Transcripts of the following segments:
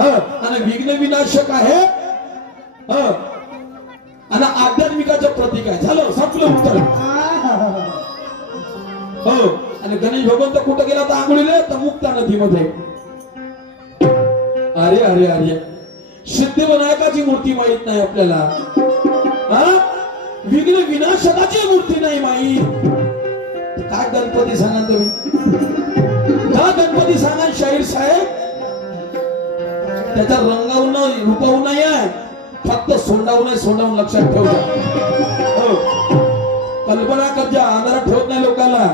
आणि विघ्न विनाशक आहे आणि आध्यात्मिकाचं प्रतीक आहे. झालं संपलं उत्तर. हो आणि गणेश भगवंत कुठं गेला तर आंघोळीला तर मुक्ता नदीमध्ये. अरे अरे अरे सिद्धिविनायकाची मूर्ती माहित नाही आपल्याला. विघ्न विनाशकाची मूर्ती नाही माहीत. काय गणपती सांगा तुम्ही. का गणपती सांगा शाहीर साहेब. त्याच्या रंगावून रूपावून नाही आहे, फक्त सोंडावून लक्षात ठेवजा. हो कल्पना करजा, अंधारात ठेवत नाही लोकांना.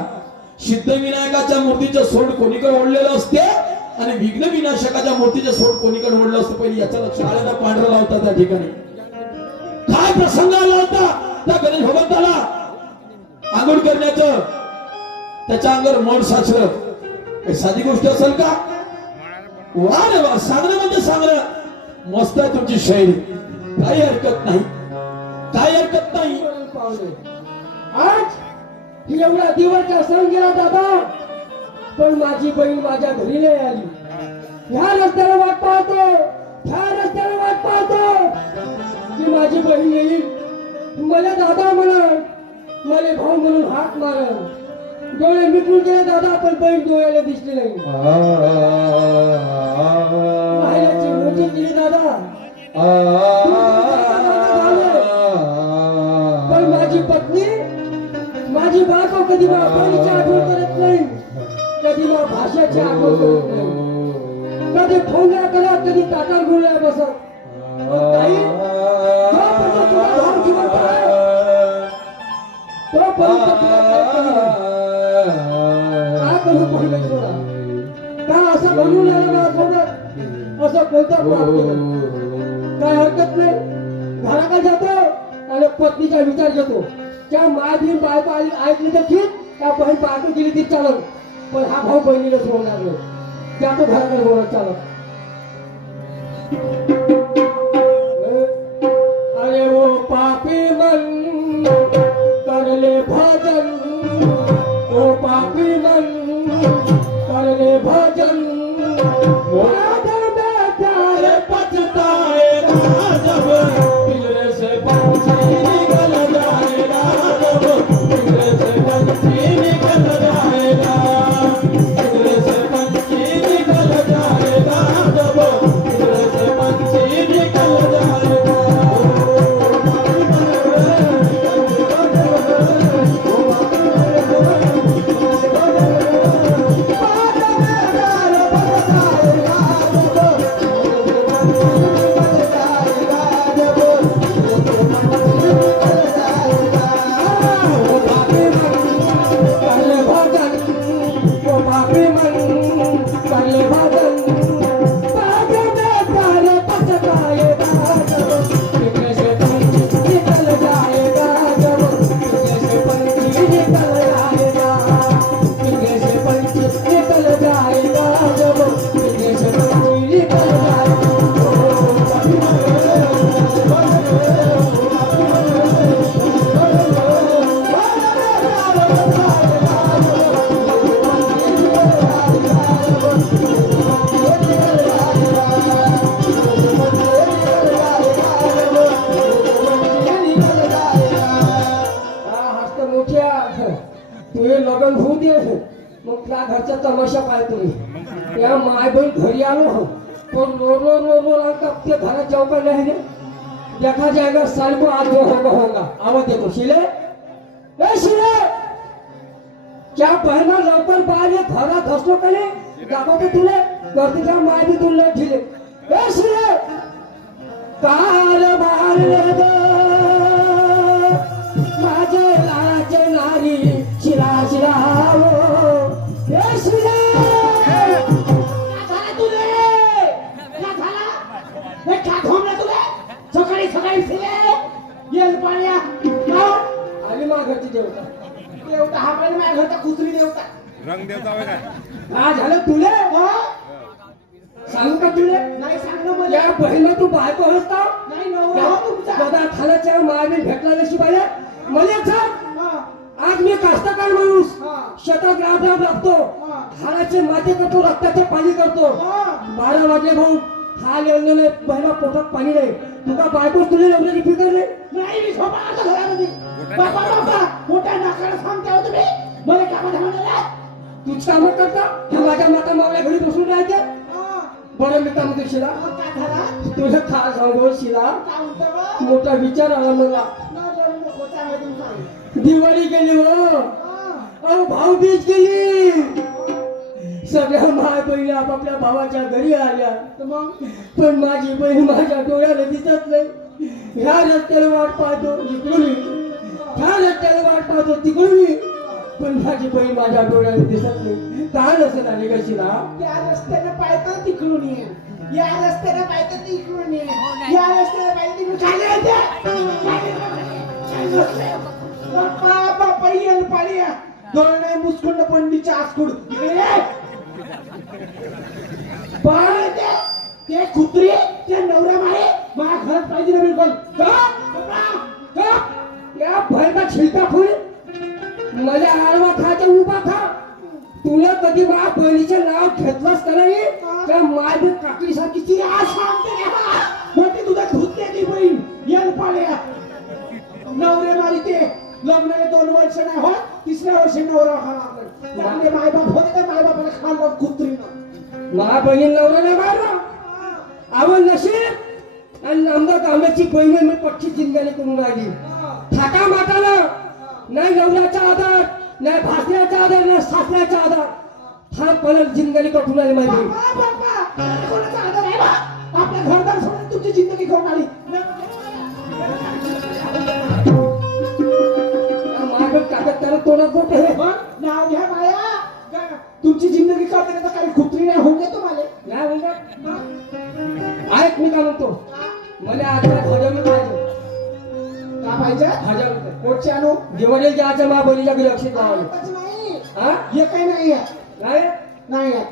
सिद्धिविनायकाच्या मूर्तीचं सोंड कोणीकडे ओढलेलं असते आणि विघ्न विनाशकाच्या मूर्तीचं सोंड कोणीकडे ओढलं असतं. पहिली याचं लक्ष. आळ्याला पांढरा लावता त्या ठिकाणी. काय प्रसंग आला होता त्या गणेश भगवंताला आंघोळ करण्याचं. त्याच्या अंगावर मड साचलं. साधी गोष्ट असेल का. वा रे वा. सांगणं म्हणजे सांगणं मस्त आहे तुमची शैली. काही हरकत नाही, काही हरकत नाही. आज एवढा दिवसचा सण गेला दादा, पण माझी बहीण माझ्या घरी नाही आली. ह्या रस्त्याला वाट पाहतो, ह्या रस्त्याला वाट पाहतो की माझी बहीण येईल. मला दादा म्हणून, मला भाऊ म्हणून हाक मारल. डोळे मिटून गेले दादा, पण बहीण डोळ्याला दिसली नाही. माहेराची मोठी केली दादा, पण माझी पत्नी, माझी बायको कधी मला बहिणीची आठवण करत नाही, कधी मला भाषेची आठवण करत नाही, कधी फोनला करत, कधी ताटार गुळल्या बसत. ताई, जोपर्यंत तुला भाव जिवंत आहे, तोपर्यंत तुला काय करू पहिलं सोडा. का असं म्हणून आलं मला सोबत, असं कोणतं काय हरकत नाही. घराकडे जातो आणि पत्नीचा विचार घेतो. त्या माय बहीण बायको ऐकली तर ठीक, त्या बहीण बायको गेली ती चालत, पण हा भाऊ बहिणीला सोडणार नाही. जातो घराकडे बोलत चालत. अरे वो पापी मन करले भजन, ओ पापी मन करले भजन, पछताए जब पिंजरे से पंछी निकल जाएगा, जब पिंजरे से पंछी निकल जाएगा, पिंजरे से पंछी निकल जाएगा, जब पिंजरे से पंछी निकल जाएगा. तमाशा पाहतो. या माय बहीण घरी आलो पण रो ते घरात चौका नहीं देखा जाएगा. साल को आज वो होगा. आवाज देखो शिले, ए शिले, क्या पहना लवकर बाहेर घरात असतो का नाही. दाखवते तुले गर्दीच्या माय बी तुला ठिले. ए शिले, काल बारले ग माझे लाडाचे नारी शिरा शिरा हो. ए शिले, सकाळी येल पाण्या आली मा घरची देवता. देवता हा पण माझ्या घरचा कुत्री देवता, रंग देवता होय काय झालं तुले. सांगू का तुले. नाही सांगणं मला. या बहिणा तू बायको असता नाही तुमचा खाल्याच्या मायने भेटला नशी पाहिजे मला सांग. आज मी कास्तकार माणूस शेतात राब राबतो, हाडाचे माते करतो, रक्ताचे पाणी करतो. 12 वाजले भाऊ हा लेवलेले पहिला पोटात पाणी नाही तुका बायकोच तुझ्या नवऱ्याची फिकर नाही नाही मी झोपा आता घरामध्ये बाबा बाबा मोठ्या नाकाला सांगते हो तुम्ही मला कामा धावणार तूच कामं करता हे माझ्या माता मावल्या घरी बसून राहते बरं मी काम करतो शिला काय झाला तुझं खा सांगू शिला काय म्हणतो बा? मोठा विचार आला मला ना बोलू नको चांगलं तुम्ही सांग दिवाळी गेली हो अहो भाऊबीज गेली सगळ्या माय बहिणी आपापल्या भावाच्या घरी आल्या तर मग पण माझी बहीण माझ्या डोळ्याला दिसत नाही ह्या रस्त्याला वाट पाहतो इकडून मी ह्या रस्त्याला वाट पाहतो तिकडून मी पण माझी बहीण माझ्या डोळ्याला दिसत नाही काय नसेल आली कशी ना त्या रस्त्याने पायतं तिकडून ये या रस्त्याने पायतं तिकडून ये या रस्त्याने पायतं तिकडून काय बाप्पा बाप्पा येल पाळी दोन नाही मुसकुंड पंडीच्या आसकुड इकडे ये बाळ ते कुत्री ते नवरा मारे माझ्या घरात पाहिजे ना बिलकुल या भयका छिलका फुल मला आडवा खायचा उभा खा तुला कधी माझ्या बहिणीचे नाव घेतलंस का नाही त्या माय बी काकडी सारखी ती आज सांगते का मोठी तुझा धुतले ती बहीण येल पाळ्या नवरे मारी ते लग्नाला 2 वर्ष नाही होत तिसऱ्या वर्षी नवरा खाला चांगले मायबाप होते त्या मायबापाला खाल्लं कुत्रीनं माझ्या बहीण नवऱ्याने मारला आवड नशीब आणि नामदार कांब्याची बहीण मी पक्षी जिंदगी करून राहिली थाका माटाला नाही नवऱ्याचा आधार नाही भासण्याचा आधार नाही सासऱ्याचा आधार हा परत जिंदगी कटून आली माझी बहीण कोणाचा आदर आहे बा? आपल्या घरदार सोडून तुमची जिंदगी घेऊन आली माझं कागद त्याला तोंडात बोट आहे मग नाव घ्या माया तुमची जिंदगी करताना तर काही कुत्री नाही होऊन देतो मला नाही म्हणतात ऐक मी काय म्हणतो मला आता 1000 रुपये पाहिजे का पाहिजे 1000 रुपये कोटचे आणू दिवाळी जायचं मा बहिणीच्या घरी लक्ष लावायला आताच नाही हा हे काही नाही आहे नाही नाही आहे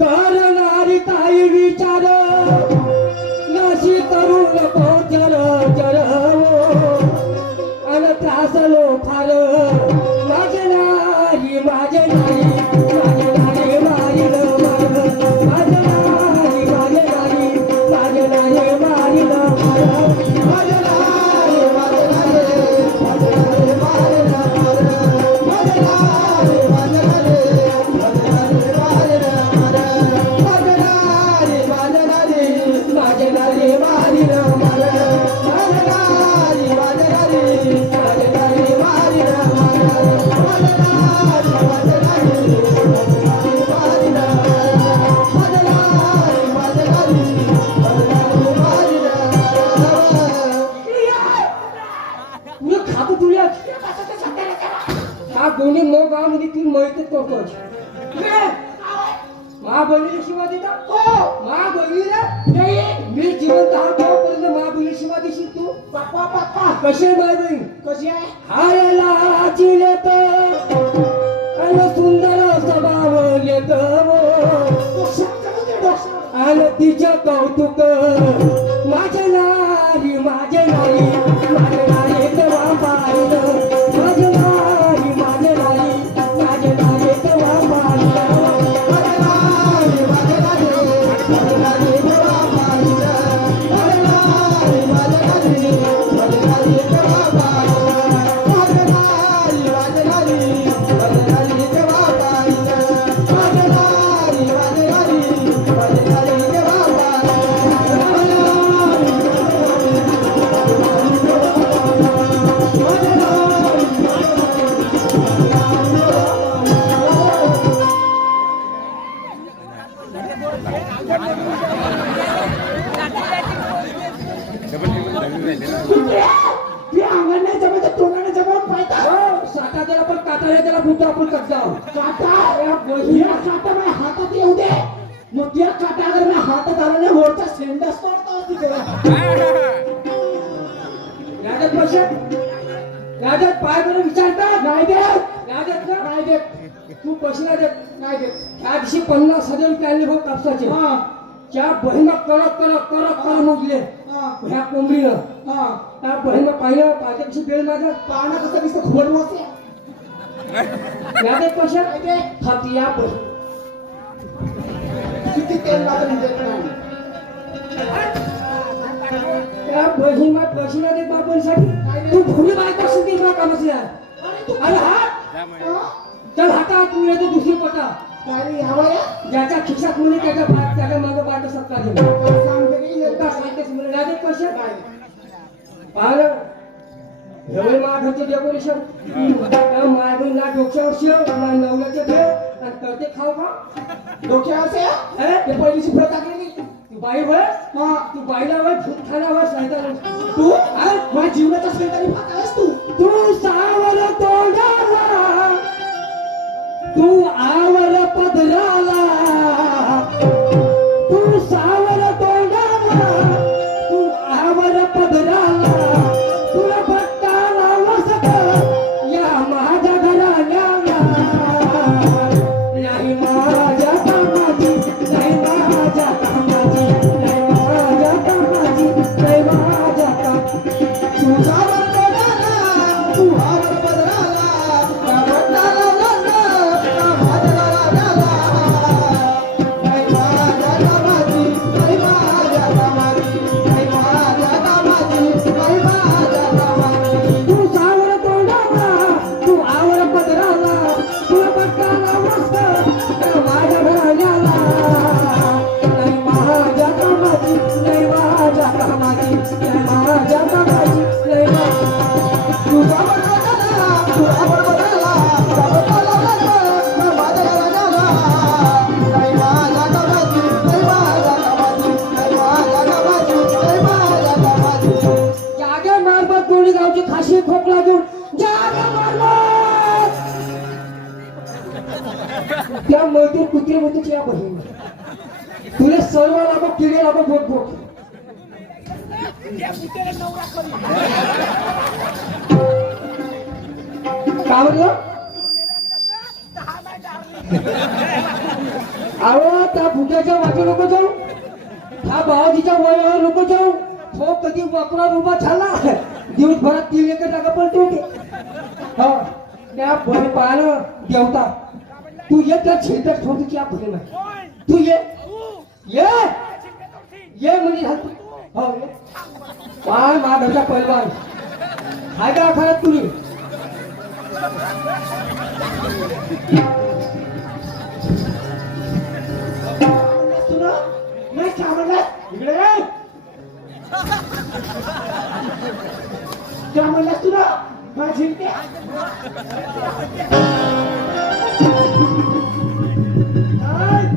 करणारी ताई विचार नशी तरुण पोचर चर अन त्रासलो फार माझे नाही माझे नाही माझे नाही मारिल माझे नाही माझे नाही माझे नाही मारिल माझे नाही माझे नाही माझे नाही मारिल माझे नाही माझे नाही माझे नाही मारिल मी खातो तुला हा दोन्ही मग गावामध्ये ती माहितीच करतो मा बहिणीला शिवा देता मा बहिणीला मी जिवंत हा तोपर्यंत मा बहिणी शिवा देशील तू बाप्पा बाप्पा कशी आहे माय बहीण कशी आहे हायला चिलेत अन सुंदर स्वभाव लेत आणि तिचं कौतुक माझे नारी माझे नारी माझे नारी तेव्हा पाहिलं माझे नारी माझे नारी माझे नारी तेव्हा पाहिलं माझे नारी माझे नारी माझे नारी तेव्हा पाहिलं माझे नारी माझे नारी माझे नारी तेव्हा पाहिलं माझे नारी माझे नारी माझे नारी तेव्हा पाहिलं माझे नारी माझे नारी माझे नारी तेव्हा ती अंगण नाही जमत तोंडाने जमवून पाहता साठा त्याला पण काटाला त्याला बुद्धा आपण करता काटा या काटा माझ्या हातात येऊ दे मग त्या काटा अगर माझ्या हातात आला ना वरचा सेंडस पडतो तिकडे राजत पैसे राजत पाय बरं विचारता नाही दे राजत ना नाही दे तू पैसे नाही देत नाही दे त्या दिवशी 50,000 रुपये आणले भाऊ कापसाचे हा त्या बहिणा करत करत करत करत मोजले हा ह्या कोंबडीनं हा त्या बहिणं पाहिलं पाहिजे बेल माझं पाहणं कसं दिसतं खोड वाचे राजत पैसे नाही दे खाती या पैसे किती तेल लागून देत नाही बहीण माय पैसे ना देत बापांसाठी तू भोली बायको असेल ती कामाची आहे अरे तू अरे हा हा? चल हाता तू येतो दुसरी पटा काय रे यावं या ज्याच्या खिशात मुली त्याच्या मागं बाटा सत्ता दे काय सांगते की एकदा सांगतेस मुली नाही देत पैसे पाहिलं हे माझं डेकोरेशन माय बहीण ना डोक्यावर शेव ना नवऱ्याचे ठेव आणि करते खाऊ का डोक्यावर से हे? ते पहिलीची प्रत टाकली तू बाई वय हा तू बाईला वय भूत खाण्यावर सांगता तू माझ्या जीवनाचा सैतानी फाटा आहेस तू तू सावर तोंडाला तू आवर पदराला तू सावर तोंडाला तू आवर पदराला तुला भट्टाला वसत या माझ्या घराण्याला नाही माझ्या कामाची नाही माझ्या कामाची नाही माझ्या कामाची नाही माझ्या कामाची तुझा बदलाला तू हावर बदलाला का बदलाला लाला का भाजला लाला नाही माझ्या कामाची नाही माझ्या कामाची नाही माझ्या कामाची नाही माझ्या कामाची तू सावर तोंडाला तू आवर पदराला तुला पटकाला मस्त त्या माझ्या घराण्याला नाही माझ्या कामाची नाही माझ्या कामाची नाही माझ्या कामाची नाही तुझा बदलाला तू हावर बदलाला का बदलाला लाला का भाजला लाला नाही माझ्या कामाची नाही माझ्या कामाची नाही माझ्या कामाची नाही माझ्या कामाची जागे मारबत गोळी गावची खाशी खोकला घेऊन जागे मारबत त्या मैत्री कुत्रे होती या बहीण तुला सर्व लागो किडे लागो बोट बोट काय म्हणलं अहो त्या भुक्याच्या वाटे नको जाऊ त्या बाबाजीच्या वयावर नको जाऊ तो कधी वापरावर उभा झाला दिवसभरात 3 एकर जागा पलटू हो त्या बहीण पाहिलं देवता तू ये त्या छेदर ठोकीची या बहीण तू ये ये ये म्हणजे झालं हो ये पाय माझ्या पैलवान हाय का खरंच तुम्ही तुला नाही काय म्हणलास इकडे ये. काय म्हणलास तुला माझी इकडे. काय?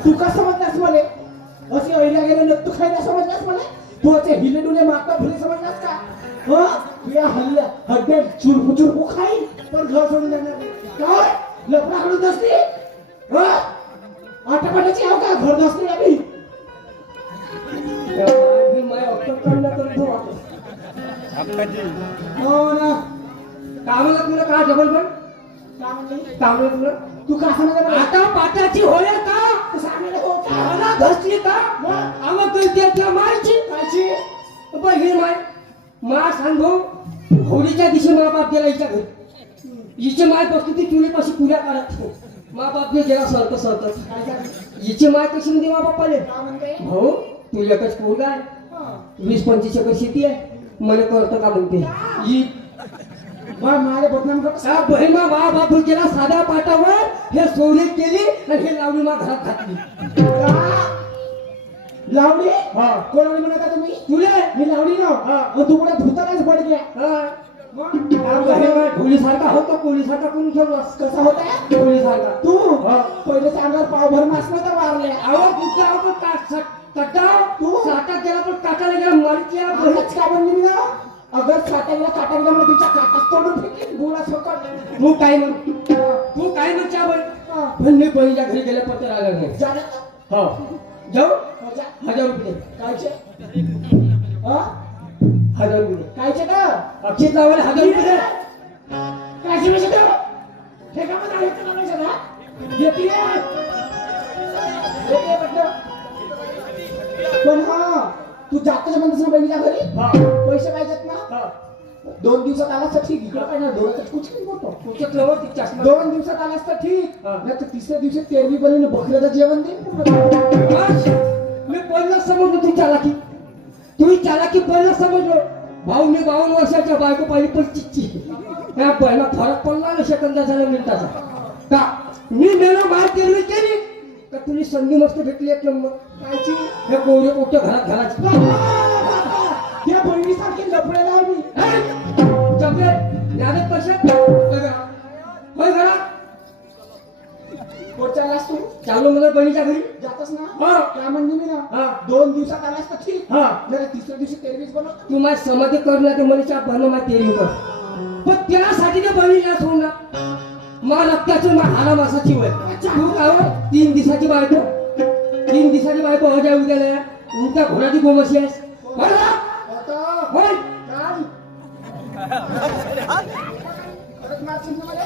तू का समजलास मला असे अहिल्या गेले नक्तू खायला समजलास मला तू असे हिले डुले मारता भुले समजलास का हो या हल्ल्या हड्डे चुरपू चुरपू खाई पण घर सोडून जाणार नाही. काय लपडाकडून दसली हो आटापाटाची आव का घर दसली आम्ही हो ना कामाला तुला का डबल पण काय म्हणली? कामाला तुला तू का सांगणार आता पाटाची होय का तू सांगणार हो का मला घसली का आम्हा त्या मारची कायची बहीण माय मा सांगू होळीच्या दिवशी मा बाप गेला हिच्या घरी हिची माय बसली ती चुली पाशी पुऱ्या काढत मा बाप गेला सरत सरत काय झालं? हिची माय कशी म्हणते मा बापाले काय म्हणते भाऊ तू एकच पोरगा आहे हा. 20-25 एकर शेती आहे मला करतं का म्हणते ही माझ्या बदनाम कर हा बहीण मा बाप गेला साध्या पाटावर हे सोने केली आणि हे लावणी मा घरात घातली लावणी हा कोणाला म्हणत आहे तुम्ही तुले मी लावणी ना मग तू कुठे भूतालाच पड गया हा मग पोलिसारखा होतो पोलिसारखा कोण ठेवलास कसा होता पोलिसारखा तू पहिले अंगावर पावभर मासलं तर मारले आवाज कुठला होतो कटाव तू? साठात गेला पण काटाला गेला मारच्या आवाज का बनली ना अगर काटायला काटायला मला तुमच्या काटाच तोडून फेकेल गोळा सकट तू काय म्हण तू काय म्हणच्या पण मी बहिणीच्या घरी गेल्या पत्र आलं नाही झालं हो जाऊ जा. 1000 रुपये कायचे हा 1000 रुपये कायचे का अक्षित लावायला 1000 रुपये कायचे पैसे देऊ हे का मला आहे का नाही सगळा येते पण हा तू जातच म्हणतेस ना बहिणीच्या घरी हा पैसे पाहिजेत ना हा 2 दिवसात आलास तर ठीक इकडं काय ना डोळ्याचं कुछ नाही मोठं तुझं क्लवर ती चष्मा 2 दिवसात आलास तर ठीक हा. नाही तर तिसऱ्या दिवशी तेरवी बनवून बकऱ्याचं जेवण देईन पूर्ण. बस. मी पहिलं समजलो तू चालाकी तुम्ही चालाकी पहिलं समजलो भाऊ मी 52 वर्षाच्या बायको पाहिली 25ची त्या पहिला फरक पडला ना सेकंदाचा आणि मिनिटाचा का मी मेलो मार केली केली का तुम्ही संधी मस्त भेटली एक नंबर कायची हे कोवरे कोवच्या घरात घराची त्या बहिणीसारखी लफड्याला आहे मी जमले ज्ञानेत पैसे होय घरात कोणच्या आलास तू चालू मला बहिणीच्या घरी जातस ना हा. काय म्हणली मी ना हा 2 दिवसात आलास तर ठीक हा जरा तिसऱ्या दिवशी तेरवीच बनव तू माझी समाधी करणार ते मला बनव माझी तेरी कर पण त्यासाठी ते बळी ना सोडणार मा रक्ताची मा हारा मासाची वय तू काय होय? 3 दिवसाची बायको 3 दिवसाची बायको हो जाय उद्या उलट्या घोड्याची गोमशी आहेस होय ना? आता होय काय परत मारशील ना मला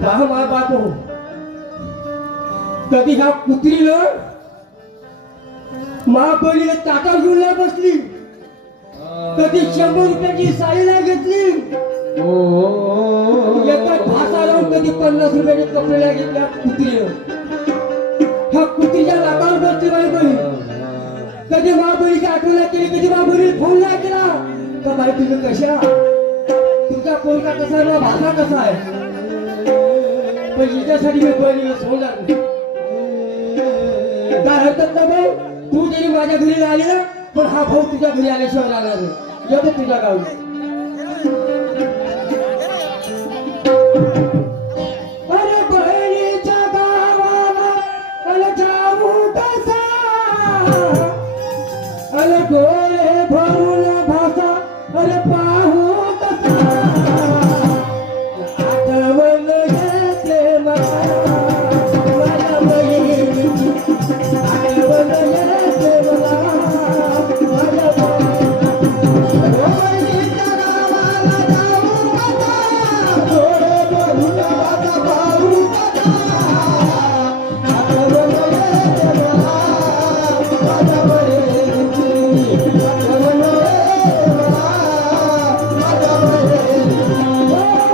पहा मा बायको कधी ह्या कुत्रीनं मा बळीला ताटावर घेऊन नाही बसली कधी 100 रुपयाची साडी नाही घेतली एका भासा लावून कधी 50 रुपयाचे कपडे नाही घेतल्या कुत्रीनं ह्या कुत्रीच्या नाकावर बसली बाई बळी कधी महाबळीची आठवण नाही केली कधी महाबळीला फोन नाही केला का बाई तुम्ही कशा तुमचा पोरगा कसा आहे भाषा कसा आहे पण हिच्यासाठी मी बळी सोडणार नाही काय हरकत नाही भाऊ तू जरी माझ्या घरी आली ना पण हा भाऊ तुझ्या घरी आल्याशिवाय राहणार नाही येतो तुझ्या गावी अरे बहिणीच्या गावाला अरे जाऊ कसा अरे डोळे भरून भासा अरे पाहू कसा आठवण येते मला माझ्या बहिणीची आठवण येते मला माझ्या बहिणीच्या गावाला जाऊ कसा डोळे भरून भासा पाहू कसा आठवण येते मला माझ्या बहिणीची आठवण येते मला माझ्या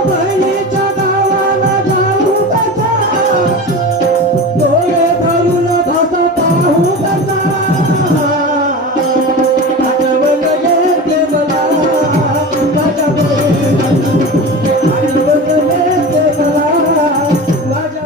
बहिणीच्या गावाला जाऊ कसा डोळे भरून भासा पाहू कसा आठवण येते मला माझ्या बहिणीची आठवण येते मला माझ्या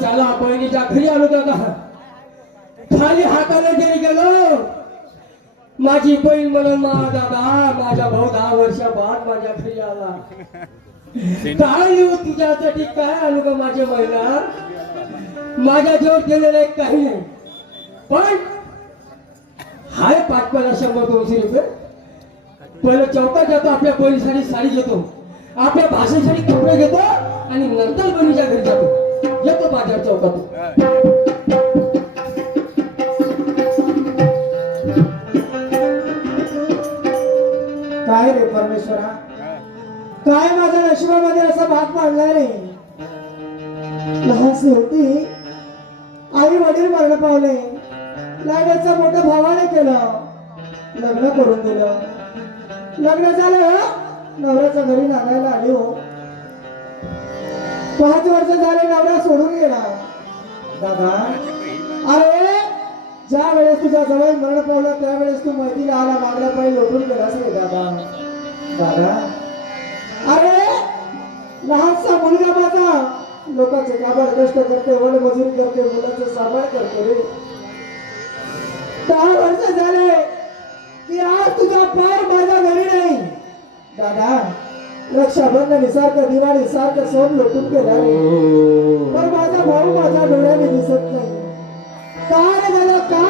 चला बहिणीच्या घरी आलो दादा खाली हाताने जरी गेलो माझी बहीण म्हणून मा दादा माझा भाऊ 10 वर्षाबाद माझ्या घरी आला काय येऊ तुझ्यासाठी काय आणू का माझ्या महिला माझ्या जवळ गेलेलं एक काही नाही पण हाय 5-200 रुपये पहिलं चौकात जातो आपल्या बहिणीसाठी साडी घेतो आपल्या भाषेसाठी कपडे घेतो आणि नंतर बहिणीच्या घरी जातो येतो बाजार चौकातून काय रे परमेश्वरा काय माझ्या नशिबामध्ये असा भाग पाडला रे लहानशी होती आई वडील मरण पावले लग्नाचं मोठं भावाने केलं लग्न करून दिलं लग्न झालं नवऱ्याच्या घरी नागायला आली हो 5 वर्ष झाले नवरा सोडून गेला दादा अरे ज्या वेळेस तुझ्या जवळ मरण पावलं त्यावेळेस तू मैत्रीला आला मागल्या पायी लोटून गेलास रे दादा दादा अरे लहानसा मुलगा माझा लोकांचे काबाड कष्ट करते वड मजुरी करते मुलाचं सांभाळ करते रे 10 वर्ष झाले की आज तुझा पाय माझ्या घरी नाही दादा रक्षाबंधन सारखं दिवाळी सारखं सण लोटून गेला रे पण माझा भाऊ माझ्या डोळ्याने दिसत नाही का रे दादा का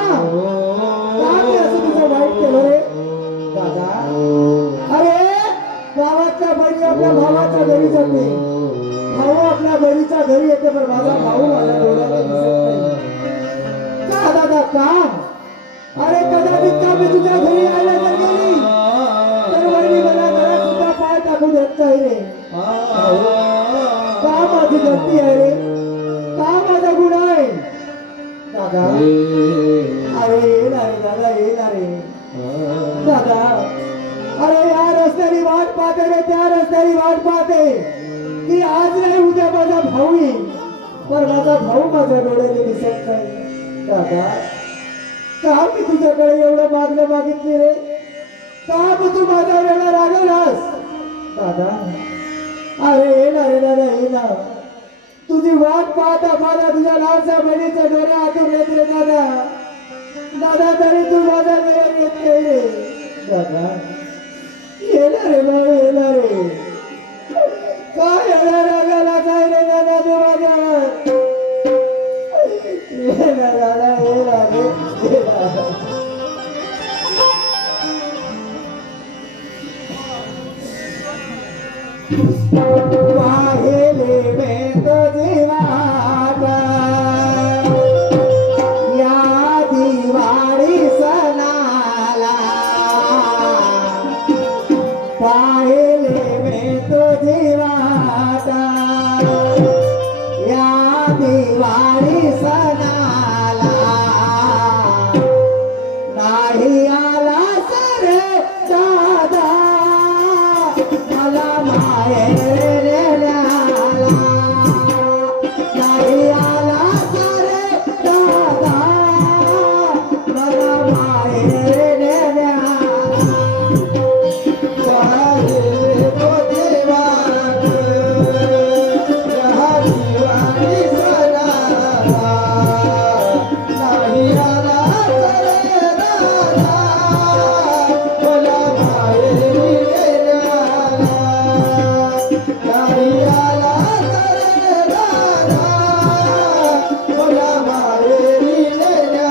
मी असं तुझं वाईट केलं रे दादा अरे गावातल्या बाई आपल्या भावाच्या घरी जाते, भाऊ आपल्या घरीच्या घरी येते, पण माझा भाऊ माझ्या डोळ्याला दिसत नाही. का दादा का? अरे कदाचित का मी तुझ्या घरी आल्या तर गेली तर वहिनी मला घरात सुद्धा पाय टाकू देत नाही रे. का माझी गलती आहे रे? का माझा गुन्हा आहे दादा? अरे येणार रे दादा, येणार रे दादा. अरे या रस्त्याने वाट पाहते रे, त्या रस्त्याने वाट पाहते की आज नाही उद्या माझा भाऊ येईल, पण माझा भाऊ माझ्या डोळ्याने दिसत नाही दादा. का मी तुझ्याकडे एवढं मागणं मागितली रे? का मग तू माझ्या वेळा रागवलास दादा? अरे येणार रे दादा, येणार. तुझी वाट पाहता पाहता तुझ्या लाडच्या बहिणीच्या डोळे आतून येत रे दादा. दादा तरी तू माझ्या वेळेत येत नाही रे दादा. येणार रे भाऊ, येणार रे. काय येणार रागाला काय रे दादा तू माझ्या? येणार दादा, येणार रे, येणार. पाहिले में तुझी वाट या दिवाळी सणाला, पाहिले में तुझी वाट या दिवाळी सणाला, नाही आला सर दादा मला माहेर न्याला, नाही आला सर दादा मला माहेर न्याला. पाहिले तो देवात या दिवाळी सणाला, नाही आला सर दादा मला माहेर न्याला, नाही आला सर दादा मला माहेर न्याला.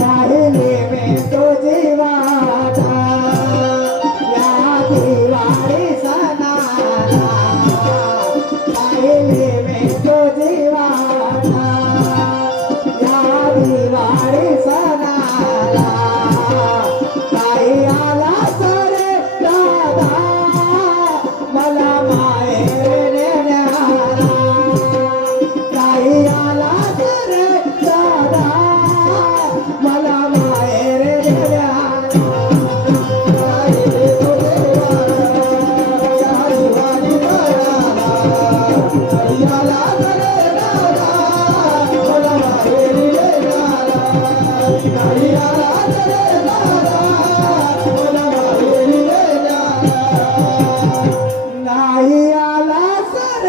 पाहिले में तुझी वाट या दिवाळी सणाला, पाहिले में तुझी वाट या दिवाळी सणाला, नाही आला सर दादा मला माहेर न्याला, नाही आला सर दादा मला माहेर न्याला. पाहिले तो देवाला या दिवाळी सणाला, नाही आला सर दादा मला माहेर न्याला, नाही आला सर दादा मला माहेर न्याला, नाही आला सर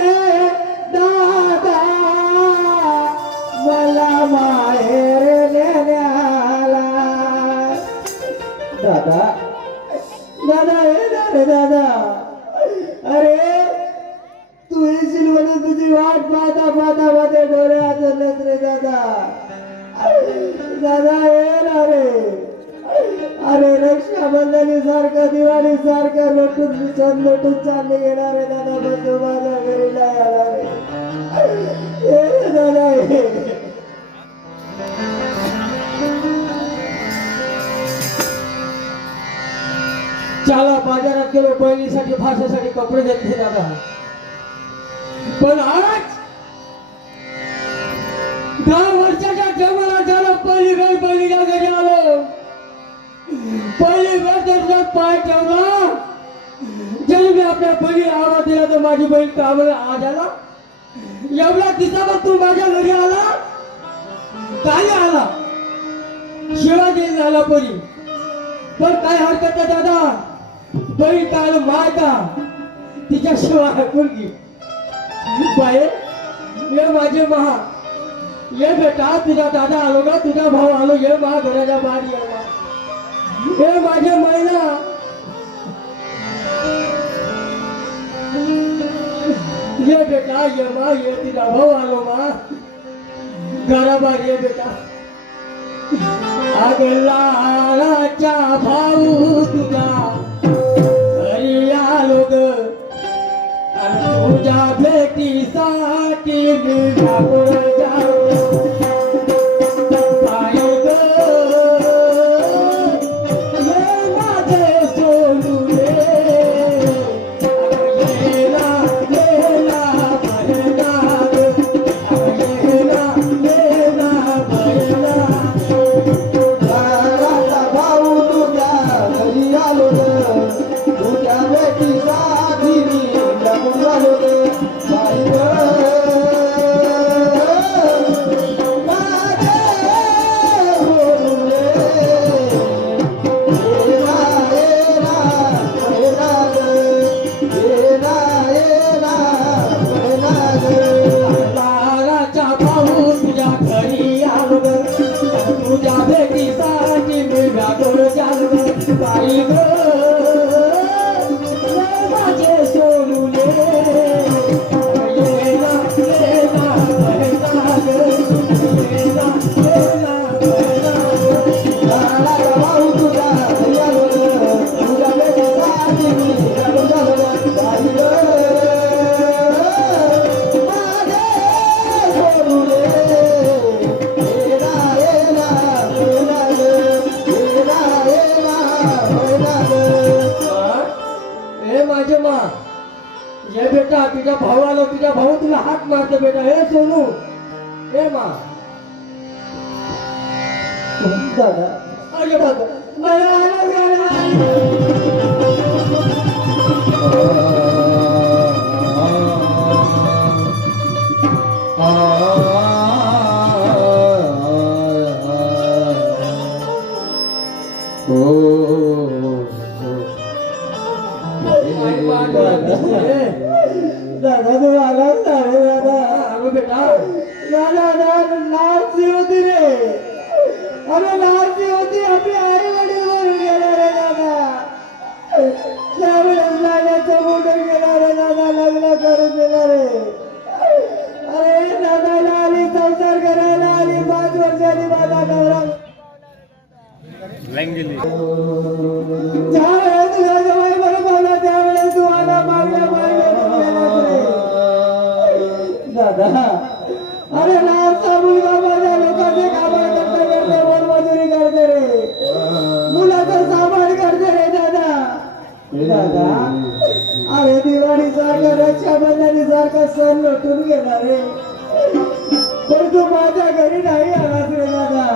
दादा मला माहेर न्याला. दादा दादा येणार रे दादा. अरे तू येशील म्हणून तुझी वाट पाहता पाहता माझे डोळे आजलेत रे दादा. दादा येणार रे. अरे रक्षाबंधनी सारखं दिवाळी सारखं लोटून छान लोटून चालले येणार रे दादा, पण तू माझ्या घरी नाही आला रे. ये रे दादा ये. चाला बाजारात गेलो, बहिणीसाठी भाषेसाठी कपडे घेतले दादा, पण आज 10 वर्षाच्या जन्माला झालं पहिली वेळ बहिणीच्या घरी आलो. पहिली वेळ त्याच्यात पाय ठेवला, जरी मी आपल्या बहिणीला आवाज दिला तर माझी बहीण कामाला आज आला. एवढा दिवसावर तू माझ्या घरी आला, काही आला शिवा देईल आला परी, पण काय हरकत नाही दादा. बहीण काल माय का तिच्या शिवाय ऐकून घे. बाई ये माझे महा, ये बेटा तुझा दादा आलो का, तुझा भाऊ आलो, ये महा घराच्या बाहेर ये महा. हे माझे महिला ये बेटा, ये मा, ये तुझा भाऊ आलो मा, घराबाहेर ये बेटा. अगला भाऊ तुझा घरी भेटीसाठी मी व्याकुळ झालो. काय ग ये माझे सोनुले, येला येला बहिणा ग, येला येला बहिणा. दाराचा भाऊ तुझ्या घरी आलो ग, तुझ्या भेटीसाठी मी व्याकुळ झालो ग. बाई ग, माझे सोनुले, येला येला बहिणा ग, येला येला बहिणा ग. बाळाच्या भाऊ तुझ्या घरी आलो ग, तुझ्या भेटीसाठी मी व्याकुळ झालो ग. बाई ग ये माझे सोनुले, येला येला बहिणा ग, येला येला बहिणा ग. दाराचा भाऊ तुझ्या घरी आलो ग, तुझ्या भेटीसाठी मी व्याकुळ झालो ग. बाई ग, माझे सोनुले, येला येला बहिणा ग, येला येला बहिणा ग. ए माझे मा, ये बेटा तुझ्या भाऊ आलो, तुझ्या भाऊ तुला हात मारतो बेटा. हे सोनू, ए मा. दादा, अरे दादा, अरे, अरे, अरे, अरे. आई माझ्या ए, दादा तू आलास ना रे दादा. अरे बेटा, दादा नाचची होती रे, अरे नाचची होती. आपली आई वडील मरून गेले रे दादा. त्यावेळेस लाल्याचं मोठं गेला रे दादा, लग्न करून दिलं रे. अरे दादाला आली संसार करायला आली, 5 वर्षांनी माझा नवरा ज्यावेळेस तुझ्या जवळ बरं पावला त्यावेळेस तू आला मागल्या दादा. अरे नाचा मुलगा माझ्या लोकांचे कामं करते करते मोलमजुरी करते रे, मुलाचं सामान करते रे दादा. दादा अरे दिवाळी सारखा रक्षाबंधनी सारखा सण लुटून गेला रे, पण तू माझ्या घरी नाही आलास रे दादा.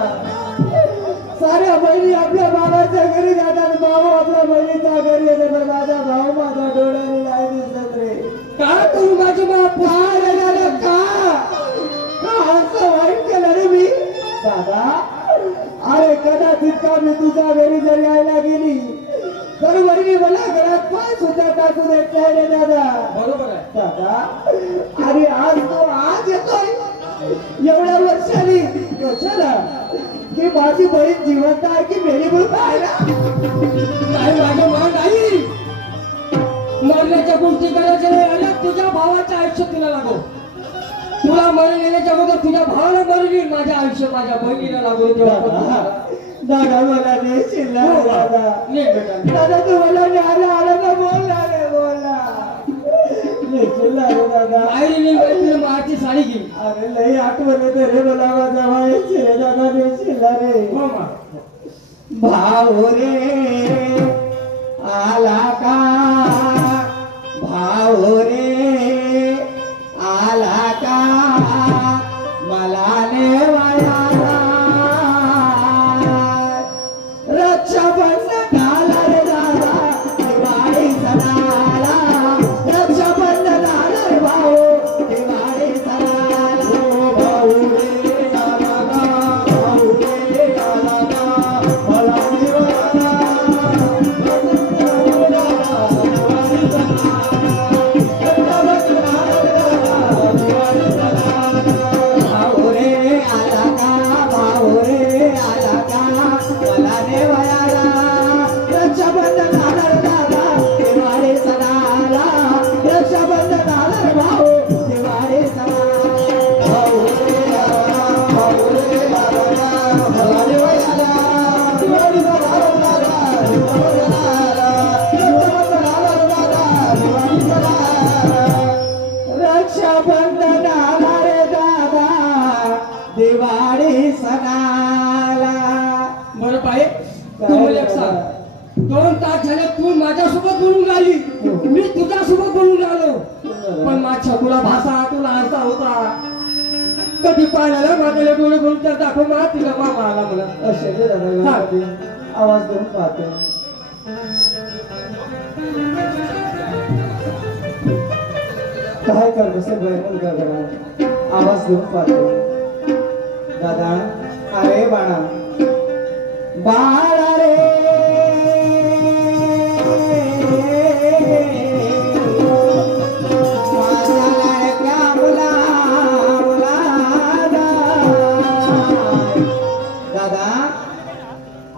साऱ्या बहिणी आपल्या भावाच्या घरी जातात, भाऊ आपल्या बहिणीच्या घरी येते, पण माझा भाऊ माझ्या डोळ्याने नाही दिसत रे. काय करू माझे बाप? का रे दादा, का असं वाईट केलं रे मी दादा? अरे कदाचित का मी तुझ्या घरी जर यायला गेली तर वहिनी मला घरात पाय सुद्धा टाकू देत नाही रे दादा. बरोबर आहे दादा अरे आज तो आज येतोय एवढ्या वर्षांनी, कशाला? की माझी बहीण जिवंत आहे की मेली म्हणून पाहायला? नाही माझ्या मा नाही, मरण्याच्या गोष्टी करायच्या नाही. अरे तुझ्या भावाचं आयुष्य तुला लागो, तुला मरण येण्याच्या अगोदर तुझ्या भावाला मरण येईल, माझ्या आयुष्य माझ्या बहिणीला लागू. दादा मला नेशील ना दादा? नाही बेटा, दादा तू मला न्यायला आला ना, बोलला रे बोलला. नेशील ना रे दादा? बाहेर येईल माची साडी घे. अरे लई आठवण येते रे मला माझ्या मायेची रे दादा, नेशील ना रे? हो मा. भाऊ रे आला का, भाऊ रे आला का, मला नेवाया रक्षाबंधन आला रे दादा, दिवाळी सणाला. रक्षाबंधन आला रे भाऊ, दिवाळी सणाला. भाऊ रे आला का, भाऊ रे आला का, मला नेवाया भाऊ रे आला का, भाऊ रे आला का, मला नेवाया 2 तास झाले तू माझ्यासोबत बोलून राहिली मी तुझ्यासोबत बोलून राहिलो पण माझ्या तुला भाषा तुला आणता होता कधी पाण्याला माझ्याला डोळे बोलून तर दाखव मला तिला मामा आला मला असे रे दादा हा. आवाज देऊन पाहतो काय कर बसे बैल का करा आवाज देऊन पाहतो दादा अरे बाळा बाळा रे माझ्या लाडक्या मुला दादा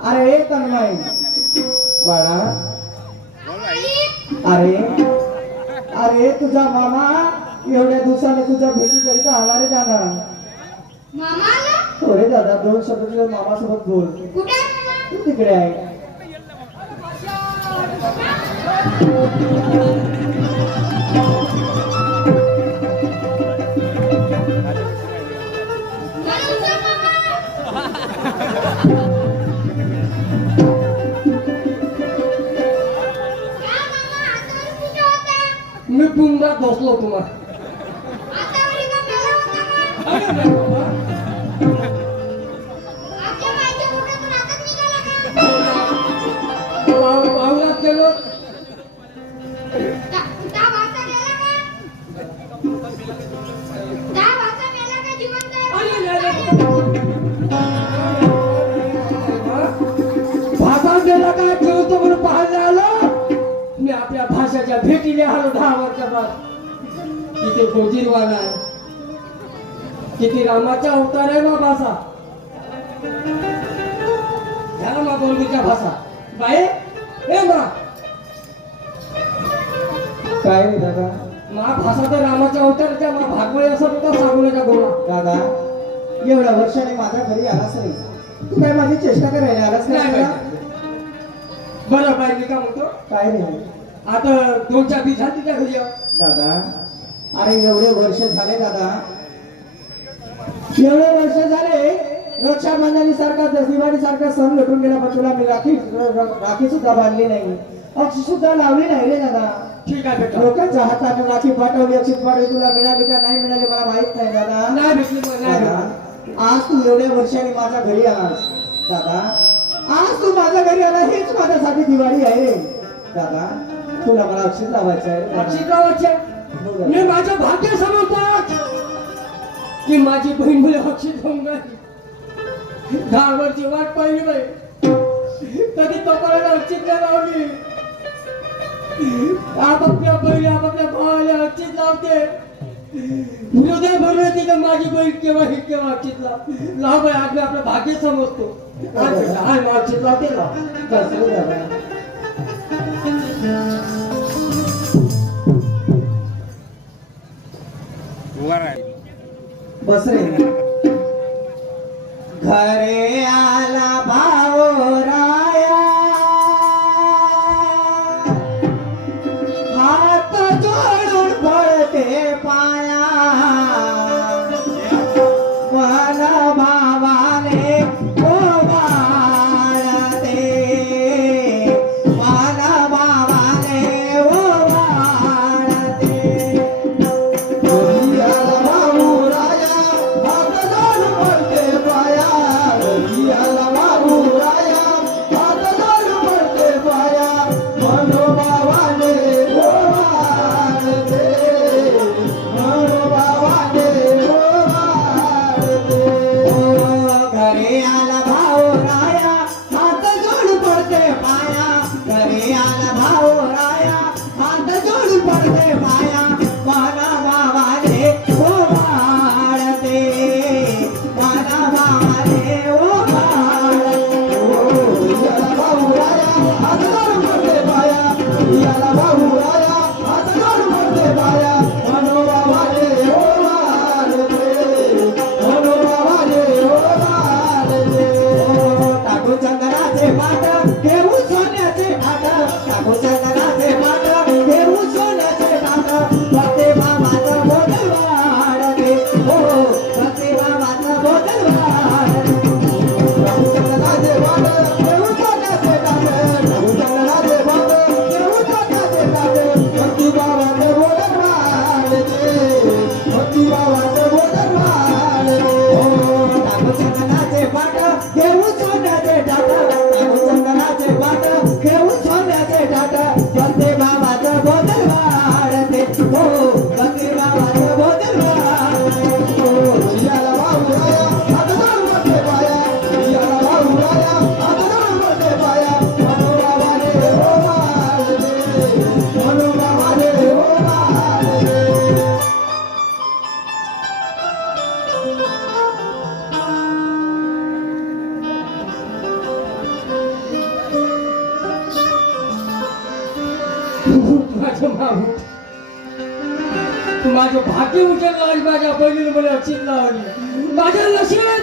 अरे तन्मय बाळा अरे अरे तुझा मामा एवढ्या दिवसाने तुझ्या भेटी करिता आला रे दादा मामा आला? थोडे दादा 2 शब्द तुझ्या मामासोबत बोल कुठे आहे मामा? तू तिकडे आहे मला उचल मामा. का मामा हातावर कुठे होता? मी पुन्हा बसलो तुम्हाला हातावर एका मेला होता का? अरे बाबा, आपल्या माईच्या पोटातून हातात निघाला का? वावरात गेलो दहा भाचा गेला का? दहा भाचा मेला का जिवंत आहे? अरे भाषा गेला काय ठेवतो म्हणून पाहायला आलो मी आपल्या भाषाच्या भेटीने आलो 10 वर्षापासून किती गोजीरवाना आहे किती रामाचा अवतार आहे मा भाषा झाला मा बोलगीच्या भाषा बाई ए मा काय रे दादा मा भाषा तर रामाच्या अवताराच्या मा भागवय असं होता सांगण्याचा गोळा दादा एवढ्या वर्षाने माझ्या घरी आलास नाही तू काय माझी चेष्टा करायला आलास नाही नाही बाई. बरं बाई मी काय म्हणतो काय रे आता 2-4 दिवस झाले तिच्या घरी आहो. दादा अरे एवढे वर्ष झाले दादा एवढे वर्ष झाले रक्षाबंधनी सारखा दिवाळी सारखा सण लुटून गेला पण तुला मी राखी सुद्धा बांधली नाही अक्षी सुद्धा लावली नाही रे दादा ठीक आहे बेटा लोकांच्या हाताने राखी पाठवली अक्षित पाठवली तुला मिळाली का नाही मिळाली मला माहित नाही दादा नाही भेटली मग नाही दादा भेटली. आज तू एवढ्या वर्षांनी माझ्या घरी आलास दादा आज तू माझ्या घरी आला हेच माझ्यासाठी दिवाळी आहे दादा तुला मला अक्षित लावायचं आहे दादा. अक्षितरावाच्या मी माझं भाग्य समजतात की माझी बहीण मुले अक्षित होऊन गई 10 वर्षी वाट पाहिली बाई कधी कपाळाला अक्षित नाही लावली आपापल्या बहिणी आपापल्या भावाला अक्षित लावते हृदय भरले ती का माझी बहीण केव्हा ही केव्हा अक्षित लाव बाई आज मी आपलं भाग्य समजतो आज बेटा, आज मी अक्षित लावते लाव बस रे दादा बस रे घरे आला भावराया हात जोडून पडते पाया मन भावाने ओवाळते मन भावाने ओवाळते घरे आला भाऊ राया हात जोड पडते पाया घरे आला भाऊ राया हात जोड पडते पाया माना भावाने ओ वाळते माना भावाने ओ वाळते याला भाऊ राया हात जोड पडते पाया याला भाऊ राया हात जोड पडते पाया मनो भावाने ओ वाळते मनो भावाने ओ वाळते टाकू चंदनाचे पाट घेऊ सोन्याचे ठाट टाकू चंदनाचे पाट घेऊ सोन्याचे ठाट भक्ती बाबाचं बोल वाढते हो भक्ती बाबाचं बोल वाढते टाकू चंदनाचे पाट घेऊ सोन्याचे ठाट टाकू चंदनाचे माझं मागून माझं भाग्य उचललं आज माझ्या बहिणीने मला अक्षित लावली माझ्या नशिबात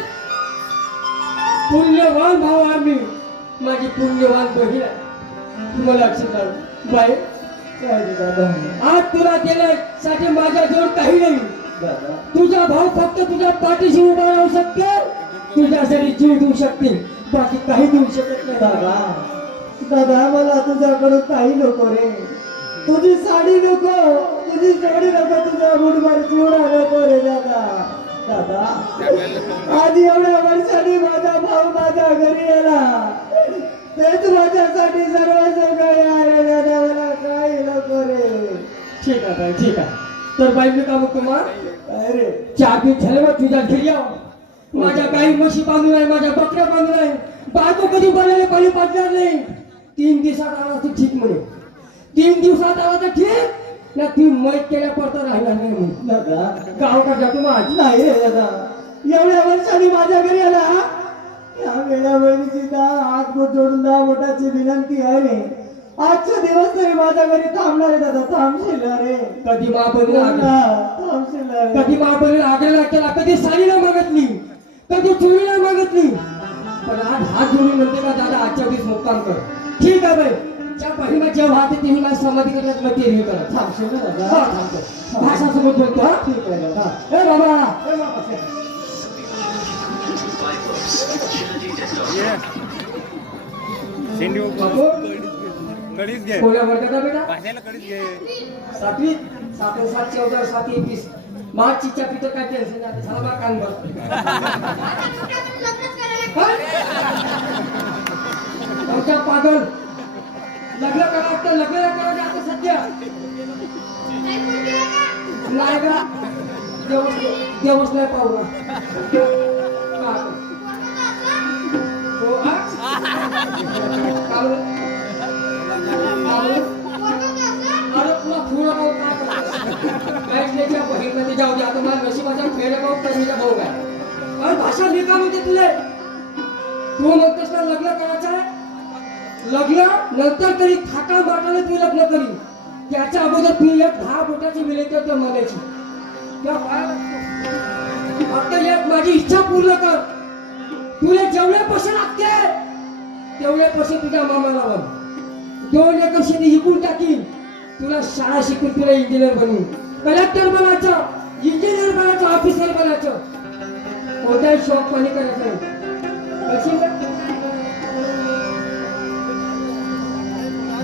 पुण्यवान भाव आम्ही माझी पुण्यवान बहीण आहे मला अक्षित लावली बाई आज तुला देण्यासाठी माझ्याजवळ काही नाही तुझा भाऊ फक्त तुझ्या पाठीशी उभा राहू शकतो तुझ्यासाठी जीव देऊ शकते बाकी काही देऊ शकत नाही दादा मला तुझ्याकडून काही नको रे तुझी साडी नको तुझी साडी नको तुझा मुठभर चिवडा नको रे दादा दादा आज एवढ्या वर्षांनी माझा भाऊ माझ्या घरी आला तेच माझ्यासाठी सर्व सगळं आहे दादा मला काही नको रे ठीक आहे बाई ठीक आहे तर बाई मी का कुमार काय रे चहा पीत झालं मग तुझ्या घरी यावं माझ्या गाई म्हशी बांधून आहे माझ्या बकऱ्या बांधून आहे बायको कधी बनलेले बळी पाडणार नाही 3 दिवसात आला तर ठीक म्हणे 3 दिवसात आला तर ठीक ना 3 मैत केल्या पडता राहिला नाही म्हणे दादा गाव का जातो माझ नाही रे दादा एवढ्या वर्षांनी माझ्या घरी आला या वेळा बहिणीची हात जोडून 10 बोटाची विनंती आहे रे आजचा दिवस तरी माझ्या घरी थांबणार आहे दादा थांबशील रे कधी महाबळीला थांबशील रे कधी महाबळीला आग्रह केला कधी साडीला मागितली कधी चोळीला मागितली पण आज हात जोडून म्हणते का दादा आजच्या दिवस मुक्काम कर ठीक आहे बाई ज्या बहिणा जेव्हा वाहते तेही माझी समाधी करण्यात मग ते करा थांबशील ना हा, दादा थांबतो भाषासोबत बोलतो हा ठीक आहे दादा ए बाबा बापू कडीच घे कोण्या वर्गात बेटा भाषेला कडीच घे 7वी 7 7 14 7 21 मार्चच्या पितर काय टेन्शन नाही झाला बा कान बस आमच्या पागल लग्न करायचं लग्न करायचं आता सध्या नाही का देवच नाही पाहू हो आ? काल अरे तुला फुलं भाऊ काय करतो बहिणीमध्ये जाऊ दे आता मला नशिबाचा फेऱ्या भाऊ कमीचा भाऊ आहे अरे भाषा निकाल होते तुले तू म्हणतोस ना लग्न करायचं आहे लग्न नंतर तरी थाटा माटाने तू लग्न करी त्याच्या अगोदर तू एक 10 बोटाची विनंती तर मागायची त्या फक्त एक माझी इच्छा पूर्ण कर तुला जेवढे पैसे लागते तेवढे पैसे तुझ्या मामाला वर 2 एकर शेती विकून टाकीन तुला शाळा शिकून तुला इंजिनियर बनवून कलेक्टर बनायचं इंजिनियर बनायचं ऑफिसर बनायचं कोणताही शॉप पाणी करायचं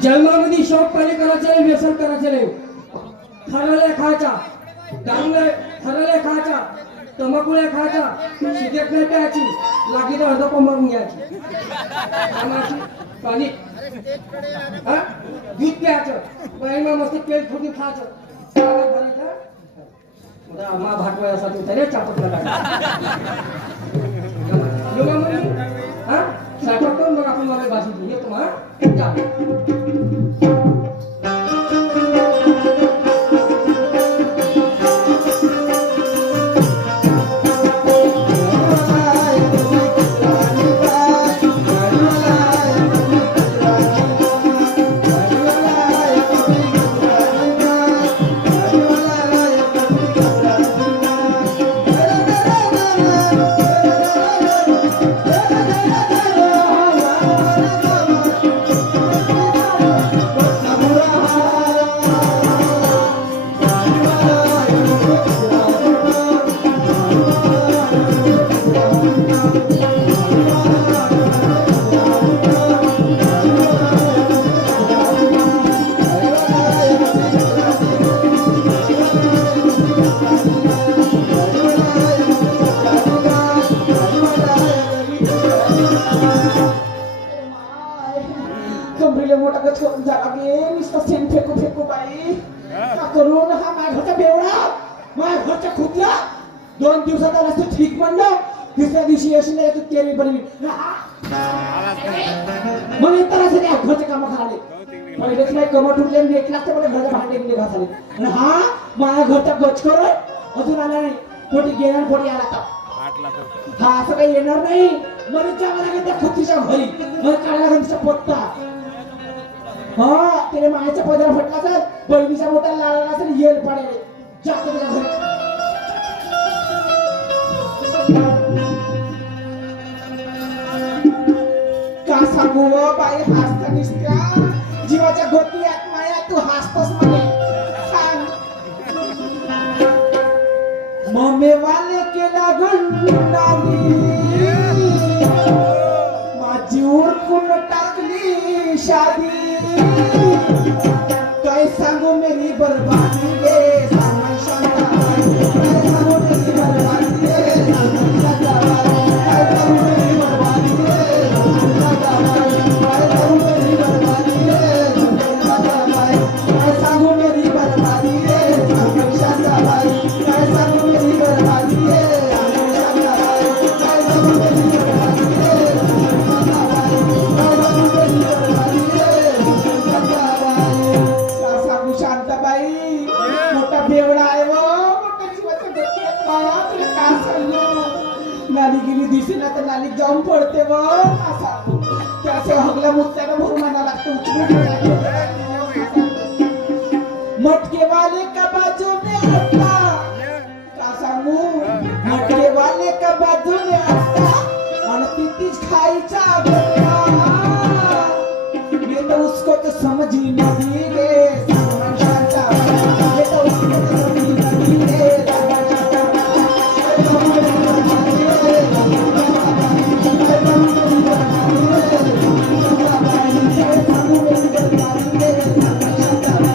जन्मामध्ये शॉप पाणी करायचं नाही व्यसन करायचं नाही खरवल्या खायचा दारू खरवल्या खायचा तंबाखू नाही खायचा सिगरेट नाही प्यायची लागी तर अर्ध मारून घ्यायची पाणी दूध प्यायचं बाईमा मस्त पेट फुटून खायचं मा भाटवायासाठी होता रे चापटला साठवत करून मग आपण मला भाषण घेऊ येतो हा कमरीला मोठा गच करून जा लागले नुसतं सेन फेकू फेकू बाई का करून हा माझ्या घरचा बेवडा माझ्या घरच्या खुदला 2 दिवसात आला तू ठीक म्हणलं 3ऱ्या दिवशी येशील नाही तू तेरी बनवी मग इतर असं त्या घरचे कामं खाले पहिलेच नाही कमट उरले लेट लागते मला घरच्या भांडे बिंडे घासाले आणि हा माझ्या घरचा गच कर अजून आला नाही कोटी घेणार कोटी आला तर हा असं काही येणार नाही मला जावं लागेल त्या खुतीच्या घरी मला काढायला लागेल तिचा पोट्टा हा त्याने मायाच्या पदरा फटला तर बहिणीच्या मोठ्या लाळला असेल येल पाड्याने जास्त तुझ्या घरी का सांगू व बाई हसता निसत्या जीवाच्या गोटीयात माया तू हसतोस म्हणे सांग मम्मी वाले केला गंडाली माझी उरकून टाकली शादी काय सांगू मेरी बर्बादी गे सांग शांताबाई काय सांगू मेरी बर्बादी गे सांग शांताबाई काय सांगू मेरी बर्बादी गे सांग शांताबाई काय सांगू मेरी बर्बादी गे सांग शांताबाई काय सांगू मेरी बर्बादी गे सांग शांताबाई काय सांगू मेरी बर्बादी गे सांग शांताबाई काय सांगू मेरी बर्बादी गे सांग शांताबाई शांताबाई मोठा बेवडा आहे व मोठा जीवाचा डोक्यात माया तुला का सांगू नाली गेली दिसेना तर नाली जाऊन पडते व का सांगू त्याचे हगल्या मुत्याला भरून आणा लागतं मटके वाले का बाजू में अड्डा का सांगू मटके वाले का बाजू में अड्डा आणि तिथेच खायचा गड्डा ये तो उसको तो समझ ही नहीं रे सांग शांताबाई ये तो उसको तो समझ ही नहीं रे सांग शांताबाई काय सांगू मेरी बर्बादी रे काय सांगू मेरी बर्बादी रे काय सांगू मेरी बर्बादी रे सांग शांताबाई काय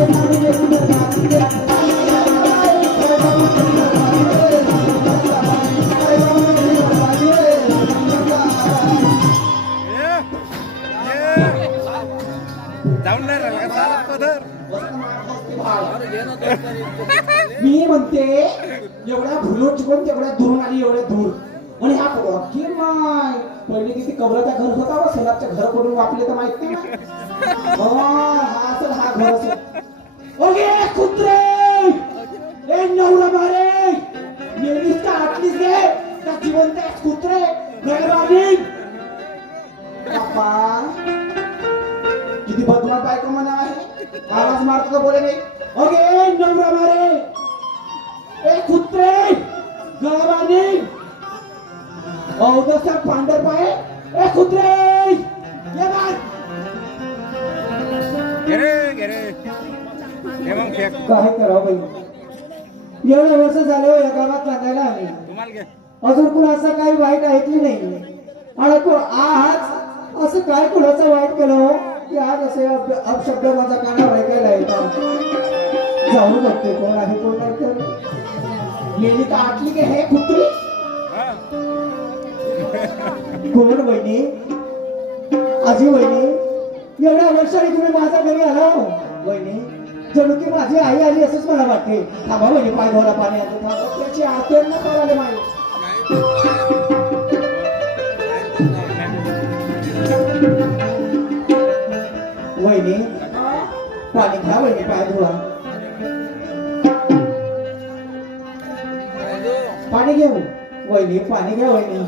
सांगू मेरी बर्बादी रे काय सांगू मेरी बर्बादी रे काय सांगू मेरी बर्बादी रे जाऊन नाही राहिला का साला पदर? मी म्हणते एवढ्या भुलून चिकून तेवढ्या दुरून आली एवढ्या दूर आणि हा की माय पहिले किती कबराचा घर होता व सलाबच्या घर पडून वापले तर माहित नाही ना हा असेल हा घर असेल ओगे कुत्रे ए नवरा मारे मेलीस का आटलीस गे का जिवंत आहेस कुत्रे गैरवाणी बाप्पा किती बदमाश बायको म्हणा आहे आवाज मारतो का बोले नाही ओगे नवरा मारे ए कुत्रे गैरवाणी औदसा पांढर पाय ए कुत्रे ये बात घे मग फेक काय करावं बाई एवढं वर्ष झालं या गावात लागायला आले तुम्हाला घे अजून कुणा असं काही वाईट ऐकली नाही आणि आज असं काय कुणाचं वाईट केलं की आज असे अपशब्द माझा कानावर ऐकायला येतात जाऊ बघते कोण आहे कोण नाही तर मेली का आटली के हे कुत्री हा कोण वहिनी आजी वहिनी एवढ्या वर्षाने तुम्ही माझ्या घरी आला हो वहिनी जणू की माझी आई आली असंच मला वाटते थांबा वहिनी पाय धोला पाणी आणतो थांबा त्याची आत्यांना कळाले माहिती वहिनी पाणी घ्या वहिनी पाय धुवा पाणी घेऊ वहिनी पाणी घ्या वहिनी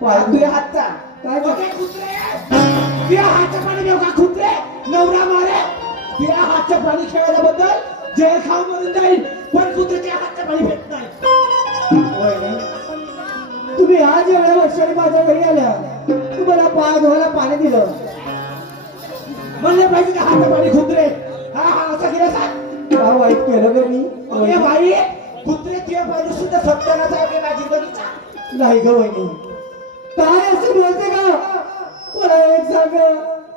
पाय तुझ्या हातचा काय ओके कुत्रे तुझ्या हातचं पाणी देऊ का कुत्रे नवरा मारे तुझ्या हातचं पाणी खेळल्याबद्दल जेल खाऊ मरून जाईल पण कुत्र्याच्या हातचं पाणी भेट नाही वहिनी तुम्ही आज एवढ्या वर्षाने माझ्या घरी आल्या तुम्हाला पाय धुवायला पाणी दिलं म्हणलं पाहिजे का हातचं पाणी कुत्रे हा हा असं केलं सांग काय वाईट केलं ग मी ओके बाई कुत्रे तुझ्या पाहिजे सुद्धा सत्यानाच आहे माझी बघितला नाही ग वहिनी काय असं बोलते का मला एक सांग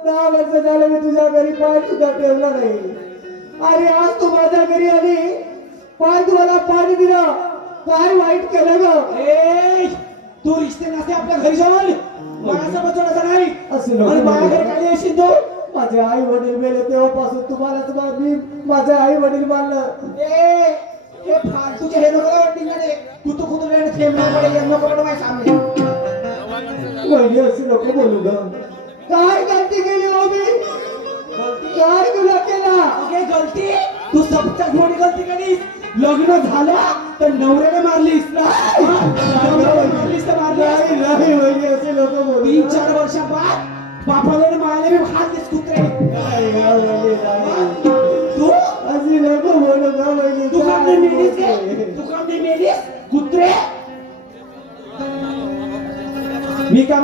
10 वर्ष झालं मी तुझ्या घरी पाय सुद्धा ठेवला नाही अरे आज तू माझ्या घरी आली पाय धुवायला पाणी दिलं काय वाईट केलं ग ए तू रिश्ते नसते आपल्या घरी जाऊन माझं बचवण्याचं नाही असे लोक आणि माझ्या घरी काय येशील तू माझे आई वडील गेले तेव्हापासून तुम्हाला मी माझे आई वडील मानलं ए हे फालतूचे हे नको वाटिंगाने कुतू कुतू लेणे थेंबणार पडे यांना पकडू माझ्या सामने वहिनी असे नको बोलू ग काय गलती केली हो मी काय गुन्हा केला ओके गलती तू सबच्याच मोठी गलती केलीस लग्न झालं तर नवऱ्याने मारलीस ना नवऱ्याने मारलीस तर मारलीस नाही वहिनी असे लोक बोलू 3-4 वर्षाबाद बापाने मारले मी हात दिस कुत्रे नाही ग, वहिनी, नाही. तू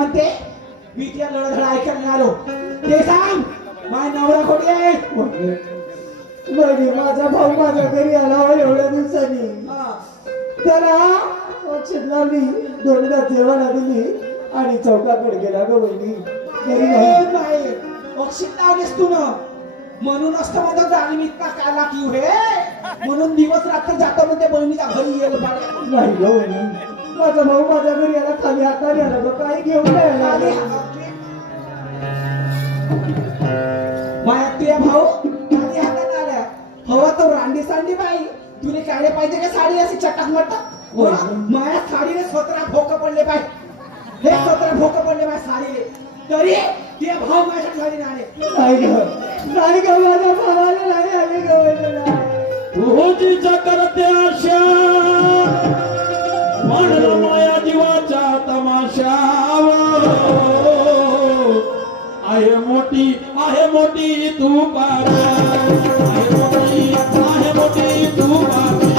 म्हणते मी त्या लढधड ऐकायला आलो ते सांग माझा नवरा खोटी आहे बहिणी माझा भाऊ माझ्या घरी आला हो एवढ्या दिवसांनी त्याला औषध लावली दोनदा जेवण दिली आणि चौकाकडे गेला ग बहिणी घरी नाही अक्षित लावलीस तू ना म्हणून असतं माझं जाणीव इतका काला की हे म्हणून दिवस रात्र जातो म्हणते बहिणीच्या घरी येईल पाड्या नाही ग बहिणी माझा भाऊ माझ्या घरी आला खाली हाताने आला तो काही घेऊन नाही आला. माया तुझ्या भाऊ खाली हातात आल्या हवा तो रांडी सांडी बाई तुला काय पाहिजे का साडी अशी चटाक मटाक माया साडीने 17 भोक पडले पाहिजे हे 17 भोक पडले पाहिजे साडीने तरी ते भाऊ माझ्या साडीने आले नाही ग माझ्या भावाला नाही आले ग बहिणी तुझीच्या करते आशा म्हणलं माया जीवाचा तमाशा आहे मोठी तू बाबा आहे मोठी तू बाबा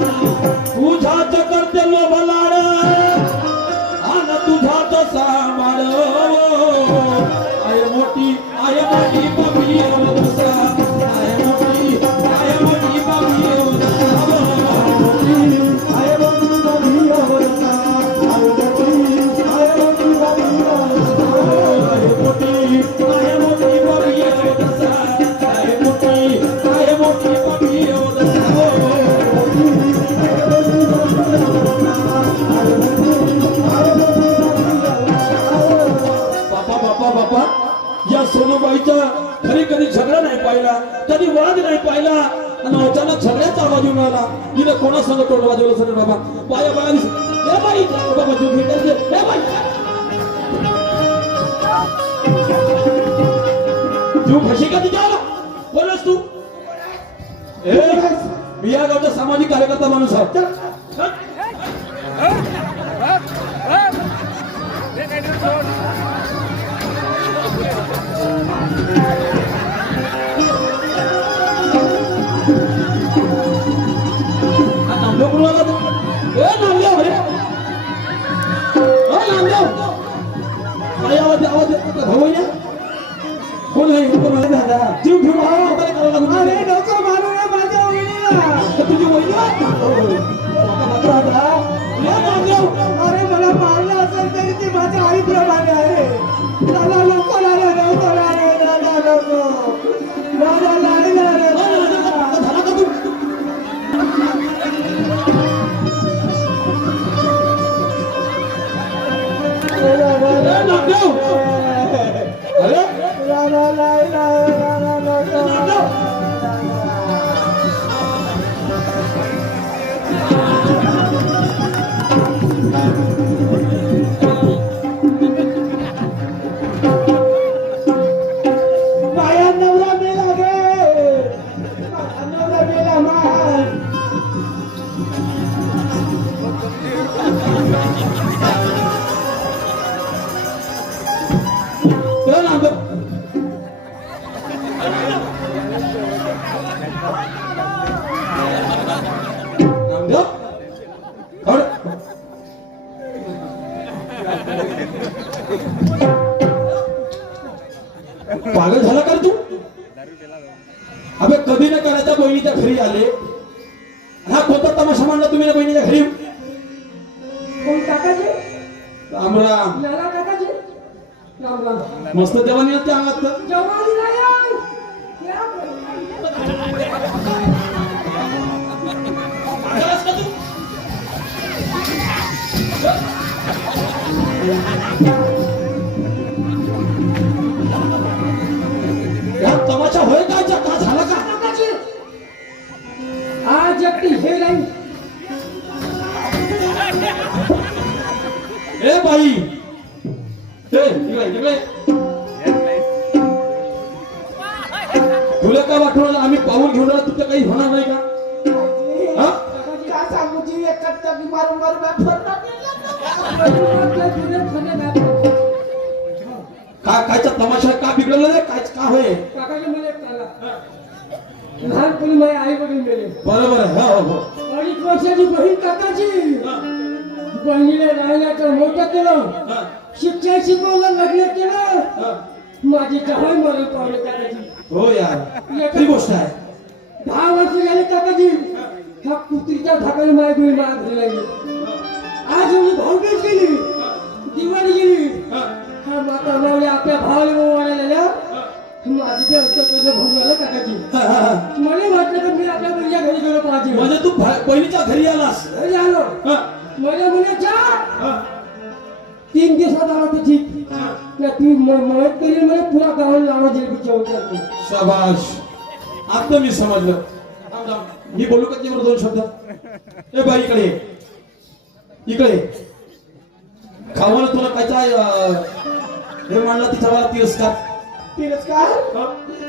तुझाच करते लोभलाड आणि तुझाच सांभाळ आहे मोठी बाबी दसा आहे मोठी बाबी बापा या सोनूबाईचा खरी कधी झगडा नाही पाहिला कधी वाद नाही पाहिला आणि अचानक झगड्याचा आवाज येऊन आला तिने कोणा संग तोंड वाजवलं सर बाबा पाया बाई बाबा तू भेटायचे बाई तू फशी का तिच्या कोणस तू मी या गावचा सामाजिक कार्यकर्ता माणूस आहे कोण आहे दादा जीव घेऊन अरे नको मारू रे माझ्या वहिनीला तुझी वहिनी दादा अरे मला मारलं असेल तरी ती माझ्या आईप्रमाणे आहे दादा नको दादा नको दादा नको दादा लागला रे झाला का तू पागल झाला का तू अबे कधी न करायच्या बहिणीच्या घरी आले हा कोणता तमाशा मांडला तुम्ही ना बहिणीच्या घरी कोण काकाजी राम राम लाला काकाजी राम राम मस्त देवानी त्या अंगात जवानी लायन क्या या तमाशा होय का का झाला का काकाजी आज एकटी हे नाही ए बाई इकडे तुला का वाटलं आम्ही पाऊल घेऊन तुझं काही होणार नाही का और मैं फरना मिलला कायचा तमाशा का बिघडला नाही काय का होय काकाजी मला एक सांगा लहानपणी माझे आई वडील मेले बरोबर आहे हो हो 2.5 वर्षाची बहीण काकाजी बहिणीला राहिल्याचं मोठं केलं शिक्षण शिकवलं लग्न केलं माझी जहाय मरण पावले काकाजी हो यार खरी गोष्ट आहे 10 वर्ष झाले काकाजी ह्या कुत्रीच्या धाकाने माझी बहीण मला घरी लागली आज एवढी भाऊबीज गेली दिवाळी गेली हा माता मावल्या आपल्या भावाला ओवाळायला माझी ते अर्थ केलं भंगलं काकाजी मला वाटलं की मी आपल्या बहिणीच्या घरी गेलो पाहिजे म्हणजे तू बहिणीच्या घरी आलास घरी आलो हा, मला म्हणायच्या हा. 3 दिवसात आला तर ठीक ना ती मदत करील मला पुरा गावाला लावा जिलेबीच्या होत्या शाबाश आता मी समजलं थांब, थांब. मी बोलू का तुझ्यावर 2 शब्द ए बाई इकडे ये. इकडे ये. खावाला तुला कायचा हे मांडला तिच्या मला तिरस्कार तिरस्कार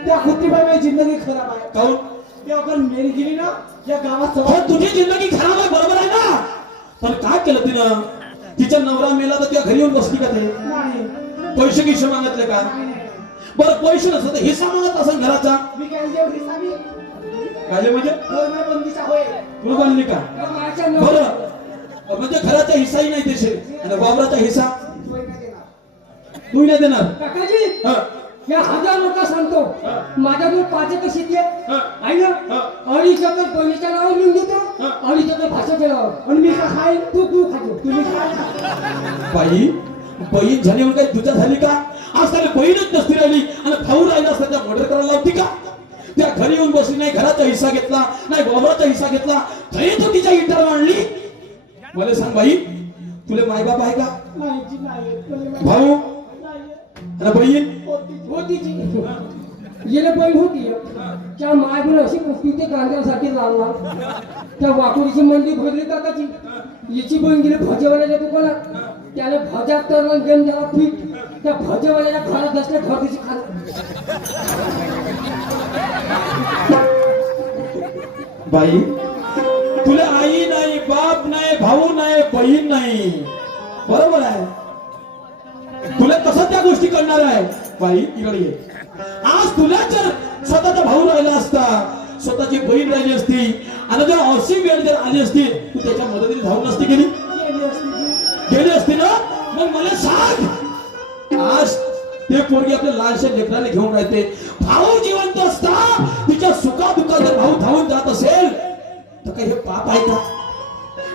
त्या कुत्रीबाई माझी जिंदगी खराब आहे काऊन ते अगर मेरी गेली ना या गावात हो सभा तुझी जिंदगी खराब आहे बरोबर आहे ना पण काय केलं तिनं तिचा नवरा मेला तर त्या घरी येऊन बसली का ते नाही पैसे गिशे मागितले का बरं पैसे नसतं तर हिस्सा मागत असं घराचा मी काय जेव हिसाबी काय म्हणजे होय बंदीचा होय तुला बांधली का माझ्या बरं म्हणजे घराचा हिस्साही नाही देशील आणि वावराचा हिस्सा होय काय देणार तू नाही देणार काकाजी हा, या 1000 लोक सांगतो माझ्याजवळ 5 एकर शेती आहे आहे ना 2.5 एकर बहिणीच्या नावावर लिहून देतो 2.5 एकर भाषाच्या नावावर आणि मी का खाईन तू खातो तुम्ही काय बाई बहीण झाली म्हणून काही तुझ्या झाली का आज त्याला बहीणच नसती राहिली आणि भाऊ राहिला असता त्या मर्डर करायला लावती का त्या घरी येऊन बसली नाही घराचा हिस्सा घेतला नाही वावराचा हिस्सा घेतला तरी तू तिच्या इंटर मांडली मला सांग बाई तुले मायबाप आहे का नाही जी नाही तुला भाऊ नाही आणि बहीण होती जी गेले बहीण होती त्या माय बहीण अशी कुस्ती ते गांजासाठी लागला त्या वाकुडीची मंडी भरली काकाची याची बहीण गेली भजेवाल्याच्या दुकानात त्याने भज्यात तर गेम झाला पीठ त्या भजेवाल्याच्या घरात बसल्या घरतीची बाई तुला आई नाही बाप नाही भाऊ नाही बहीण नाही बरोबर आहे तुला कसं त्या गोष्टी करणार आहे बाई इकडे ये आज तुला जर स्वतःचा भाऊ राहिला असता स्वतःची बहीण राहिली असती आणि जर अशी वेळ जर आली असती तू त्याच्या मदतीने धावून नसती गेली गेली असती ना मग मला सांग आज ते पोरगी आपल्या लहानशा लेकराला घेऊन राहते भाऊ जिवंत असता तिच्या सुखा दुःखात जर भाऊ धावून जात असेल तर काही हे पाप आहे का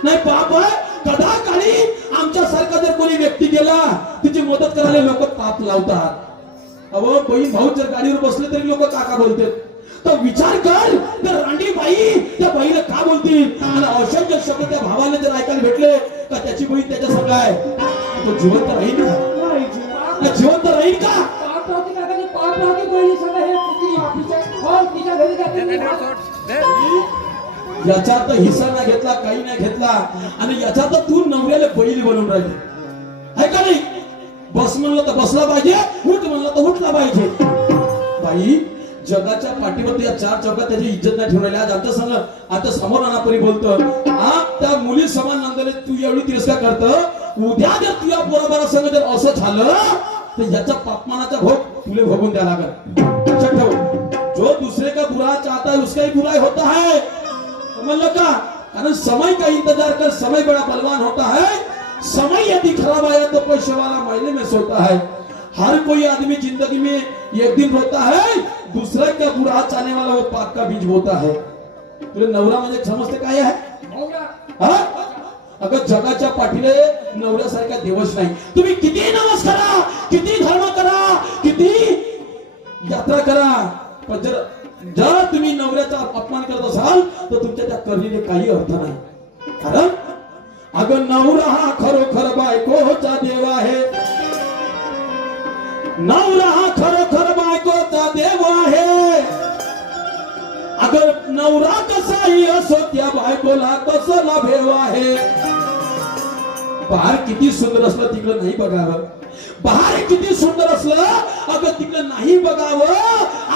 नाही पाप आहे कदा काळी आमच्या सारखा जर कोणी व्यक्ती गेला तिची मदत करायला लोक पाप लावतात अहो बहीण भाऊ जर गाडीवर बसले तरी लोक काका बोलतात तर विचार कर तर रांडी बाई त्या बाईला का बोलतील आणि औषध शब्द त्या भावाला जर ऐकायला भेटले का त्याची बहीण त्याच्या संग आहे तो जिवंत राहील का नाही जी का जिवंत राहील का पाप राहते काकाजी पाप राहते बहिणी सगळं हे कुस्ती हो तिच्या घरी जाते याचा अर्थ हिस्सा नाही घेतला काही नाही घेतला आणि याचा अर्थ तू नवऱ्याला बैल बनवून राहिली आहे का नाही बस म्हणलं तर बसला पाहिजे उठ म्हणलं तर उठला पाहिजे बाई जगाच्या पाठीवर या 4 चौकात त्याची इज्जत नाही ठेवून राहिली आज आमच्या संग आता समोर अनापरी बोलतो त्या मुली समान नंदने तू एवढी तिरस्कार करत उद्या जर तुझ्या पोराबारा संग जर असं झालं तर याचा पापमानाचा भोग तुले भोगून द्या लागल लक्षात ठेव जो दूसरे का बुरा चाहता है उसका ही बुराई होता है समझ लो का कारण समय का इंतजार कर समय बड़ा बलवान होता है समय यदि खराब आया तो पैसे वाला महीने में सोता है हर कोई आदमी जिंदगी में एक दिन रोता है दूसरे का बुरा चाहने वाला वो पाप का बीज बोता है तुझे नवरा म्हणजे समजते काय आहे हा अगं जगाच्या पाठीले नवऱ्यासारखा देवच नाही तुम्ही किती नवस करा किती धर्म करा किती यात्रा करा पण जर तुम्ही नवऱ्याचा अपमान करत असाल तर तुमच्या त्या करणीने काही अर्थ नाही कारण अगं नवरा हा खरोखर बायकोचा देव आहे नवरा हा खरोखर बायकोचा देव आहे अगर नवरा कसाही असो त्या बायकोला कसला भेव आहे बाहेर किती सुंदर असलं तिकडं नाही बघावं बाहेर किती सुंदर असलं अगं तिकडं नाही बघावं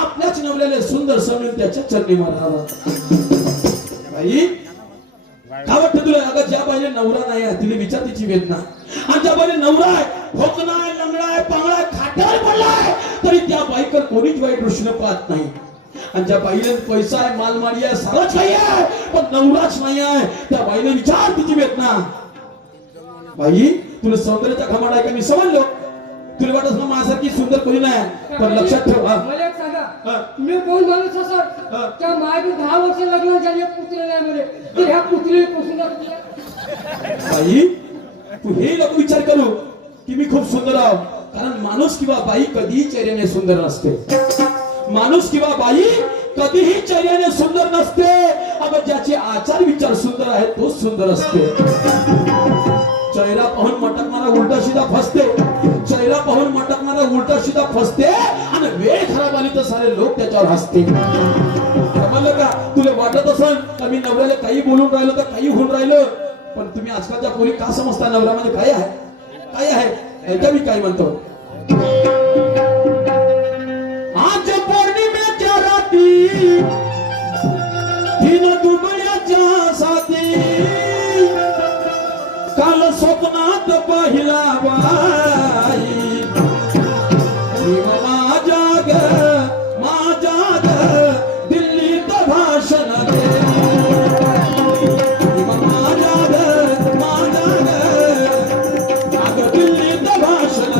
आपल्याच नवऱ्याला सुंदर समजून त्याच्या चरणी मारावं बाई काय वाटतं तुला का ज्या बाईने नवरा नाही आहे तिने विचार तिची वेदना, आणि ज्या बाईने नवरा आहे, भोकणा आहे, लंगडा आहे, पांगळा आहे, खाट्यावर पडलाय, तरी त्या बाईकर कोणीच वाईट दृष्टीने पाहत नाही. आणि ज्या बाईने पैसा आहे, मालमाडी आहे, सारच काही आहे, पण नवराच नाही आहे, त्या बाईने विचार तिची वेदना. बाई तुला सौंदर्याचा घमाड आहे का मी समजलो, तुला वाटत ना माझ्यासारखी सुंदर कोणी नाही, पण लक्षात ठेव हा. मला एक सांगा, हा. मी कोण माणूस असं त्या मागे 10 वर्ष लग्न झाली पुतळे नाही मध्ये, तर ह्या पुतळी पुसून बाई तू हे लोक विचार करू की मी खूप सुंदर आहो, कारण माणूस किंवा बाई कधीही चेहऱ्याने सुंदर नसते. माणूस किंवा बाई कधीही चेहऱ्याने सुंदर नसते. अगं ज्याचे आचार विचार सुंदर आहेत तोच सुंदर असते. चेहरा पाहून मटकणारा उलटा सीधा फसते, चेहरा पाहून मटकणारा उलटा सीधा फसते, आणि वेळ खराब आली तर सारे लोक त्याच्यावर हसते. समजलं का? तुला वाटत असेल का मी नवऱ्याला काही बोलून राहिलो तर काही होऊन राहिलं, पण तुम्ही आजकालच्या पोरी का समजता नवरा म्हणजे काय आहे, काय आहे ऐका मी काय म्हणतो. आज पौर्णिमेच्या रात्री तीन दुबळ्याच्या साथी, काल स्वप्नात पाहिला बाई, माझ्या दिल्लीत भाषण दे, दिल्लीत भाषण दे.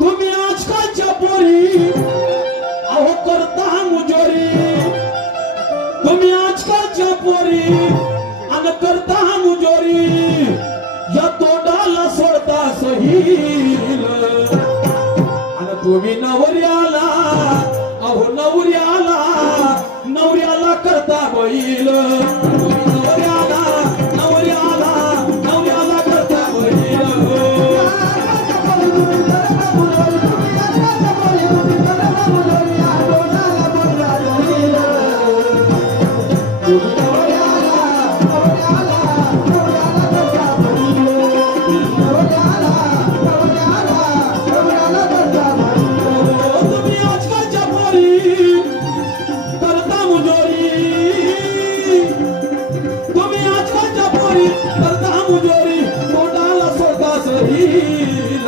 तुम्ही आजकालच्या पोरी अहो करता मुजोरी, तुम्ही आजकालच्या पोरी अन करता मुजोरी, या तोंडाला सोडता सहील, आणि तुम्ही नवऱ्याला अहो नवऱ्याला करता बैल, नवऱ्याला करता बैल. तुम्ही आजकालच्या पोरी करता मुजोरी, तुम्ही आजकालच्या पोरी करता मुजोरी, तोंडाला सोडता सहील,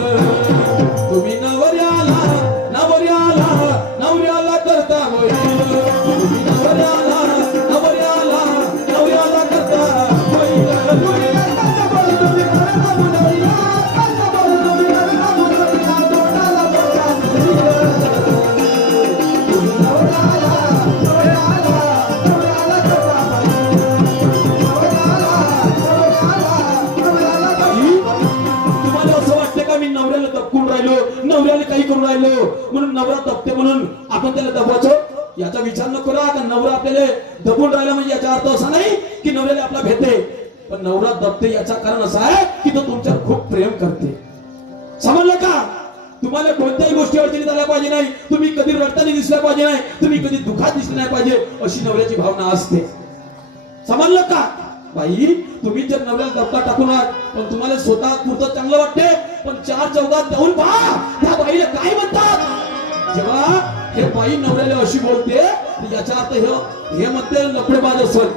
तुम्ही नवऱ्याला करता बैल, तुम्ही नवऱ्याला करता बैल. तुम्हाला असं वाटतं का मी नवऱ्याला दबकून राहिलो, नवऱ्याला काही करून राहिलो म्हणून नवरा दबते म्हणून आपण त्याला दबवायचो, याचा विचार न करा. का नवरा आपल्याला दबून राहिला म्हणजे याचा अर्थ असा नाही की नवऱ्याला आपला भेटते, पण नवरा दबते याचा कारण असं आहे की तो तुमच्यावर खूप प्रेम करते. समजलं का? तुम्हाला कोणत्याही गोष्टी अडचणीत आल्या पाहिजे नाही, तुम्ही कधी रडताना दिसल्या पाहिजे नाही, तुम्ही कधी दुःखात दिसले नाही पाहिजे, अशी नवऱ्याची भावना असते. समजलं का? बाई तुम्ही जर नवऱ्याला धक्का टाकून आहात, पण तुम्हाला स्वतः पुरतं चांगलं वाटते, पण 4 चौघात जाऊन पहा त्या बाईला काय म्हणतात. जेव्हा हे बाई नवऱ्याला अशी बोलते याचा अर्थ हे म्हणते लफडेबाज असल,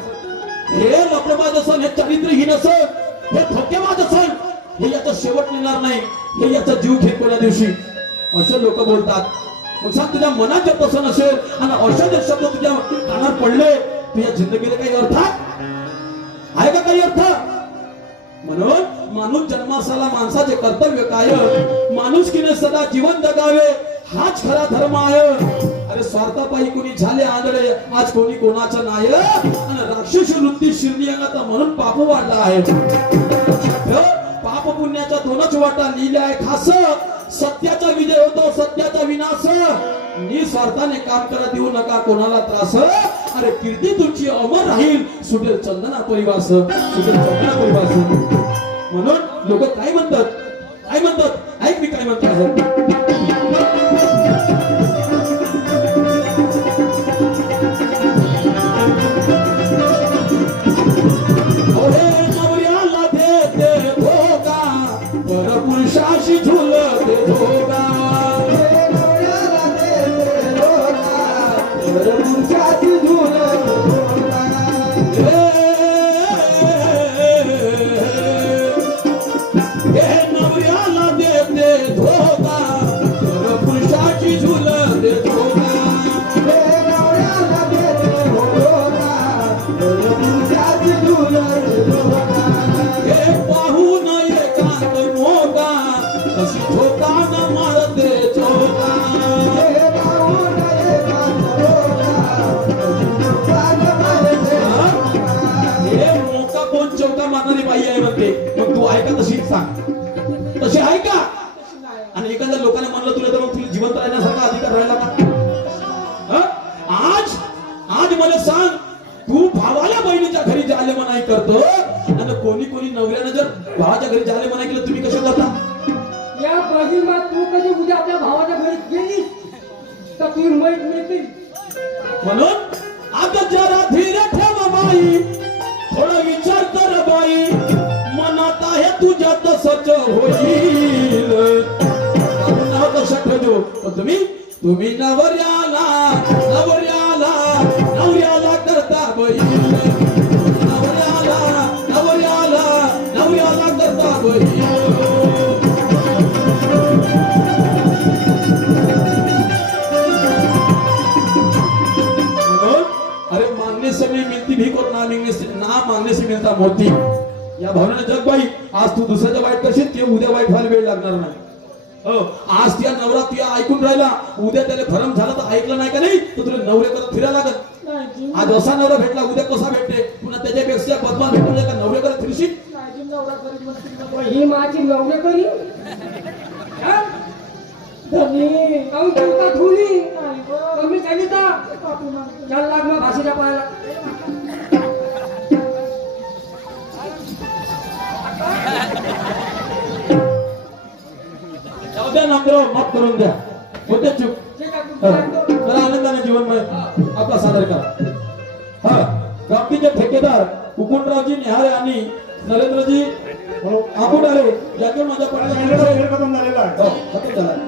हे लफडेबाज असल, हे चरित्रहीन असल, हे धोकेबाज असल, हे याचा शेवट मिळणार नाही, हे याचा जीव घेत कोण्या दिवशी, असे लोक बोलतात. मग सांग तुझ्या मनात जर तसं नसेल आणि अशा जर शब्द तुझ्या कानात पडले तुझ्या जिंदगीला काही अर्थ आहे का? काही अर्थ? म्हणून माणूस जन्मास आला, माणसाचे कर्तव्य काय, माणुसकीने सदा जीवन जगावे हाच खरा धर्म आहे. अरे स्वार्थापायी कोणी झाले आंधळे, आज कोणी कोणाचं नाही, आणि राक्षसी वृत्ती शिरली अंगात म्हणून पाप वाढला आहे. पाप पुण्याच्या 2च वाटा लिहिल्या आहे खास, सत्याचा विजय होतो, सत्याचा विनाश, निस्वार्थाने काम करा, देऊ नका कोणाला त्रास, अरे कीर्ती तुमची अमर राहील, सुटेल चंदना परिवास, सुटेल चंदना परिवास. म्हणून लोक काय म्हणतात ऐक मी काय म्हणतो आहे. मारणारी बाई आहे म्हणते, मग तू ऐका तशीच सांग, तशी आहे का? आणि एखाद्या लोकांना म्हणलं तुला तर मग तुला जिवंत राहण्यासारखा अधिकार राहिला का? हं? आज मला सांग, तू भावाला बहिणीच्या घरी जाले मनाई करतो आणि कोणी कोणी नवऱ्यानं जर भावाच्या घरी जाले मनाई केलं तुम्ही कसं करता? या पाठिंबा तू कधी उद्या आपल्या भावाच्या घरी गेली तर तुझी मैत मिळतील. म्हणून आता जरा धीरे ठेव बाई, थोडा विचार कर बाई, मनात आहे तुझ्या तसंच होईल. आपण नाव लक्षात ठेवतो. पण तुम्ही नवऱ्याला करता बैल, नवऱ्याला करता बैल. अरे मांगने से नहीं मिलती भीख और ना मांगने से मिलता मोती. या भावनेने जग बाई, आज तू दुसऱ्याच्या वाईट करशील ते उद्या वाईट व्हायला वेळ लागणार नाही. हो, आज त्या नवरा तुया ऐकून राहिला, उद्या त्याला भरम झालं तर ऐकलं नाही का नाही तर तुला नवरे करत फिरायला लागत. आज असा नवरा भेटला उद्या कसा भेटते, पुन्हा त्याच्यापेक्षा बदमान भेटून का नवरे करत फिरशील. ही माझी नवरे करी काऊन करता धुली कमी काही तर चाल लागला भाषेच्या पायाला. जाऊ द्या नांदराव, माफ करून द्या, होते चूक. जरा आनंदाने जीवनमय आपला सादर करा. हा, प्राप्तीचे ठेकेदार कुकुंडरावजी निहाळे आणि नरेंद्रजी आकुडाले यांच्यावर माझ्या खतम झालेला आहे. खतम झाला.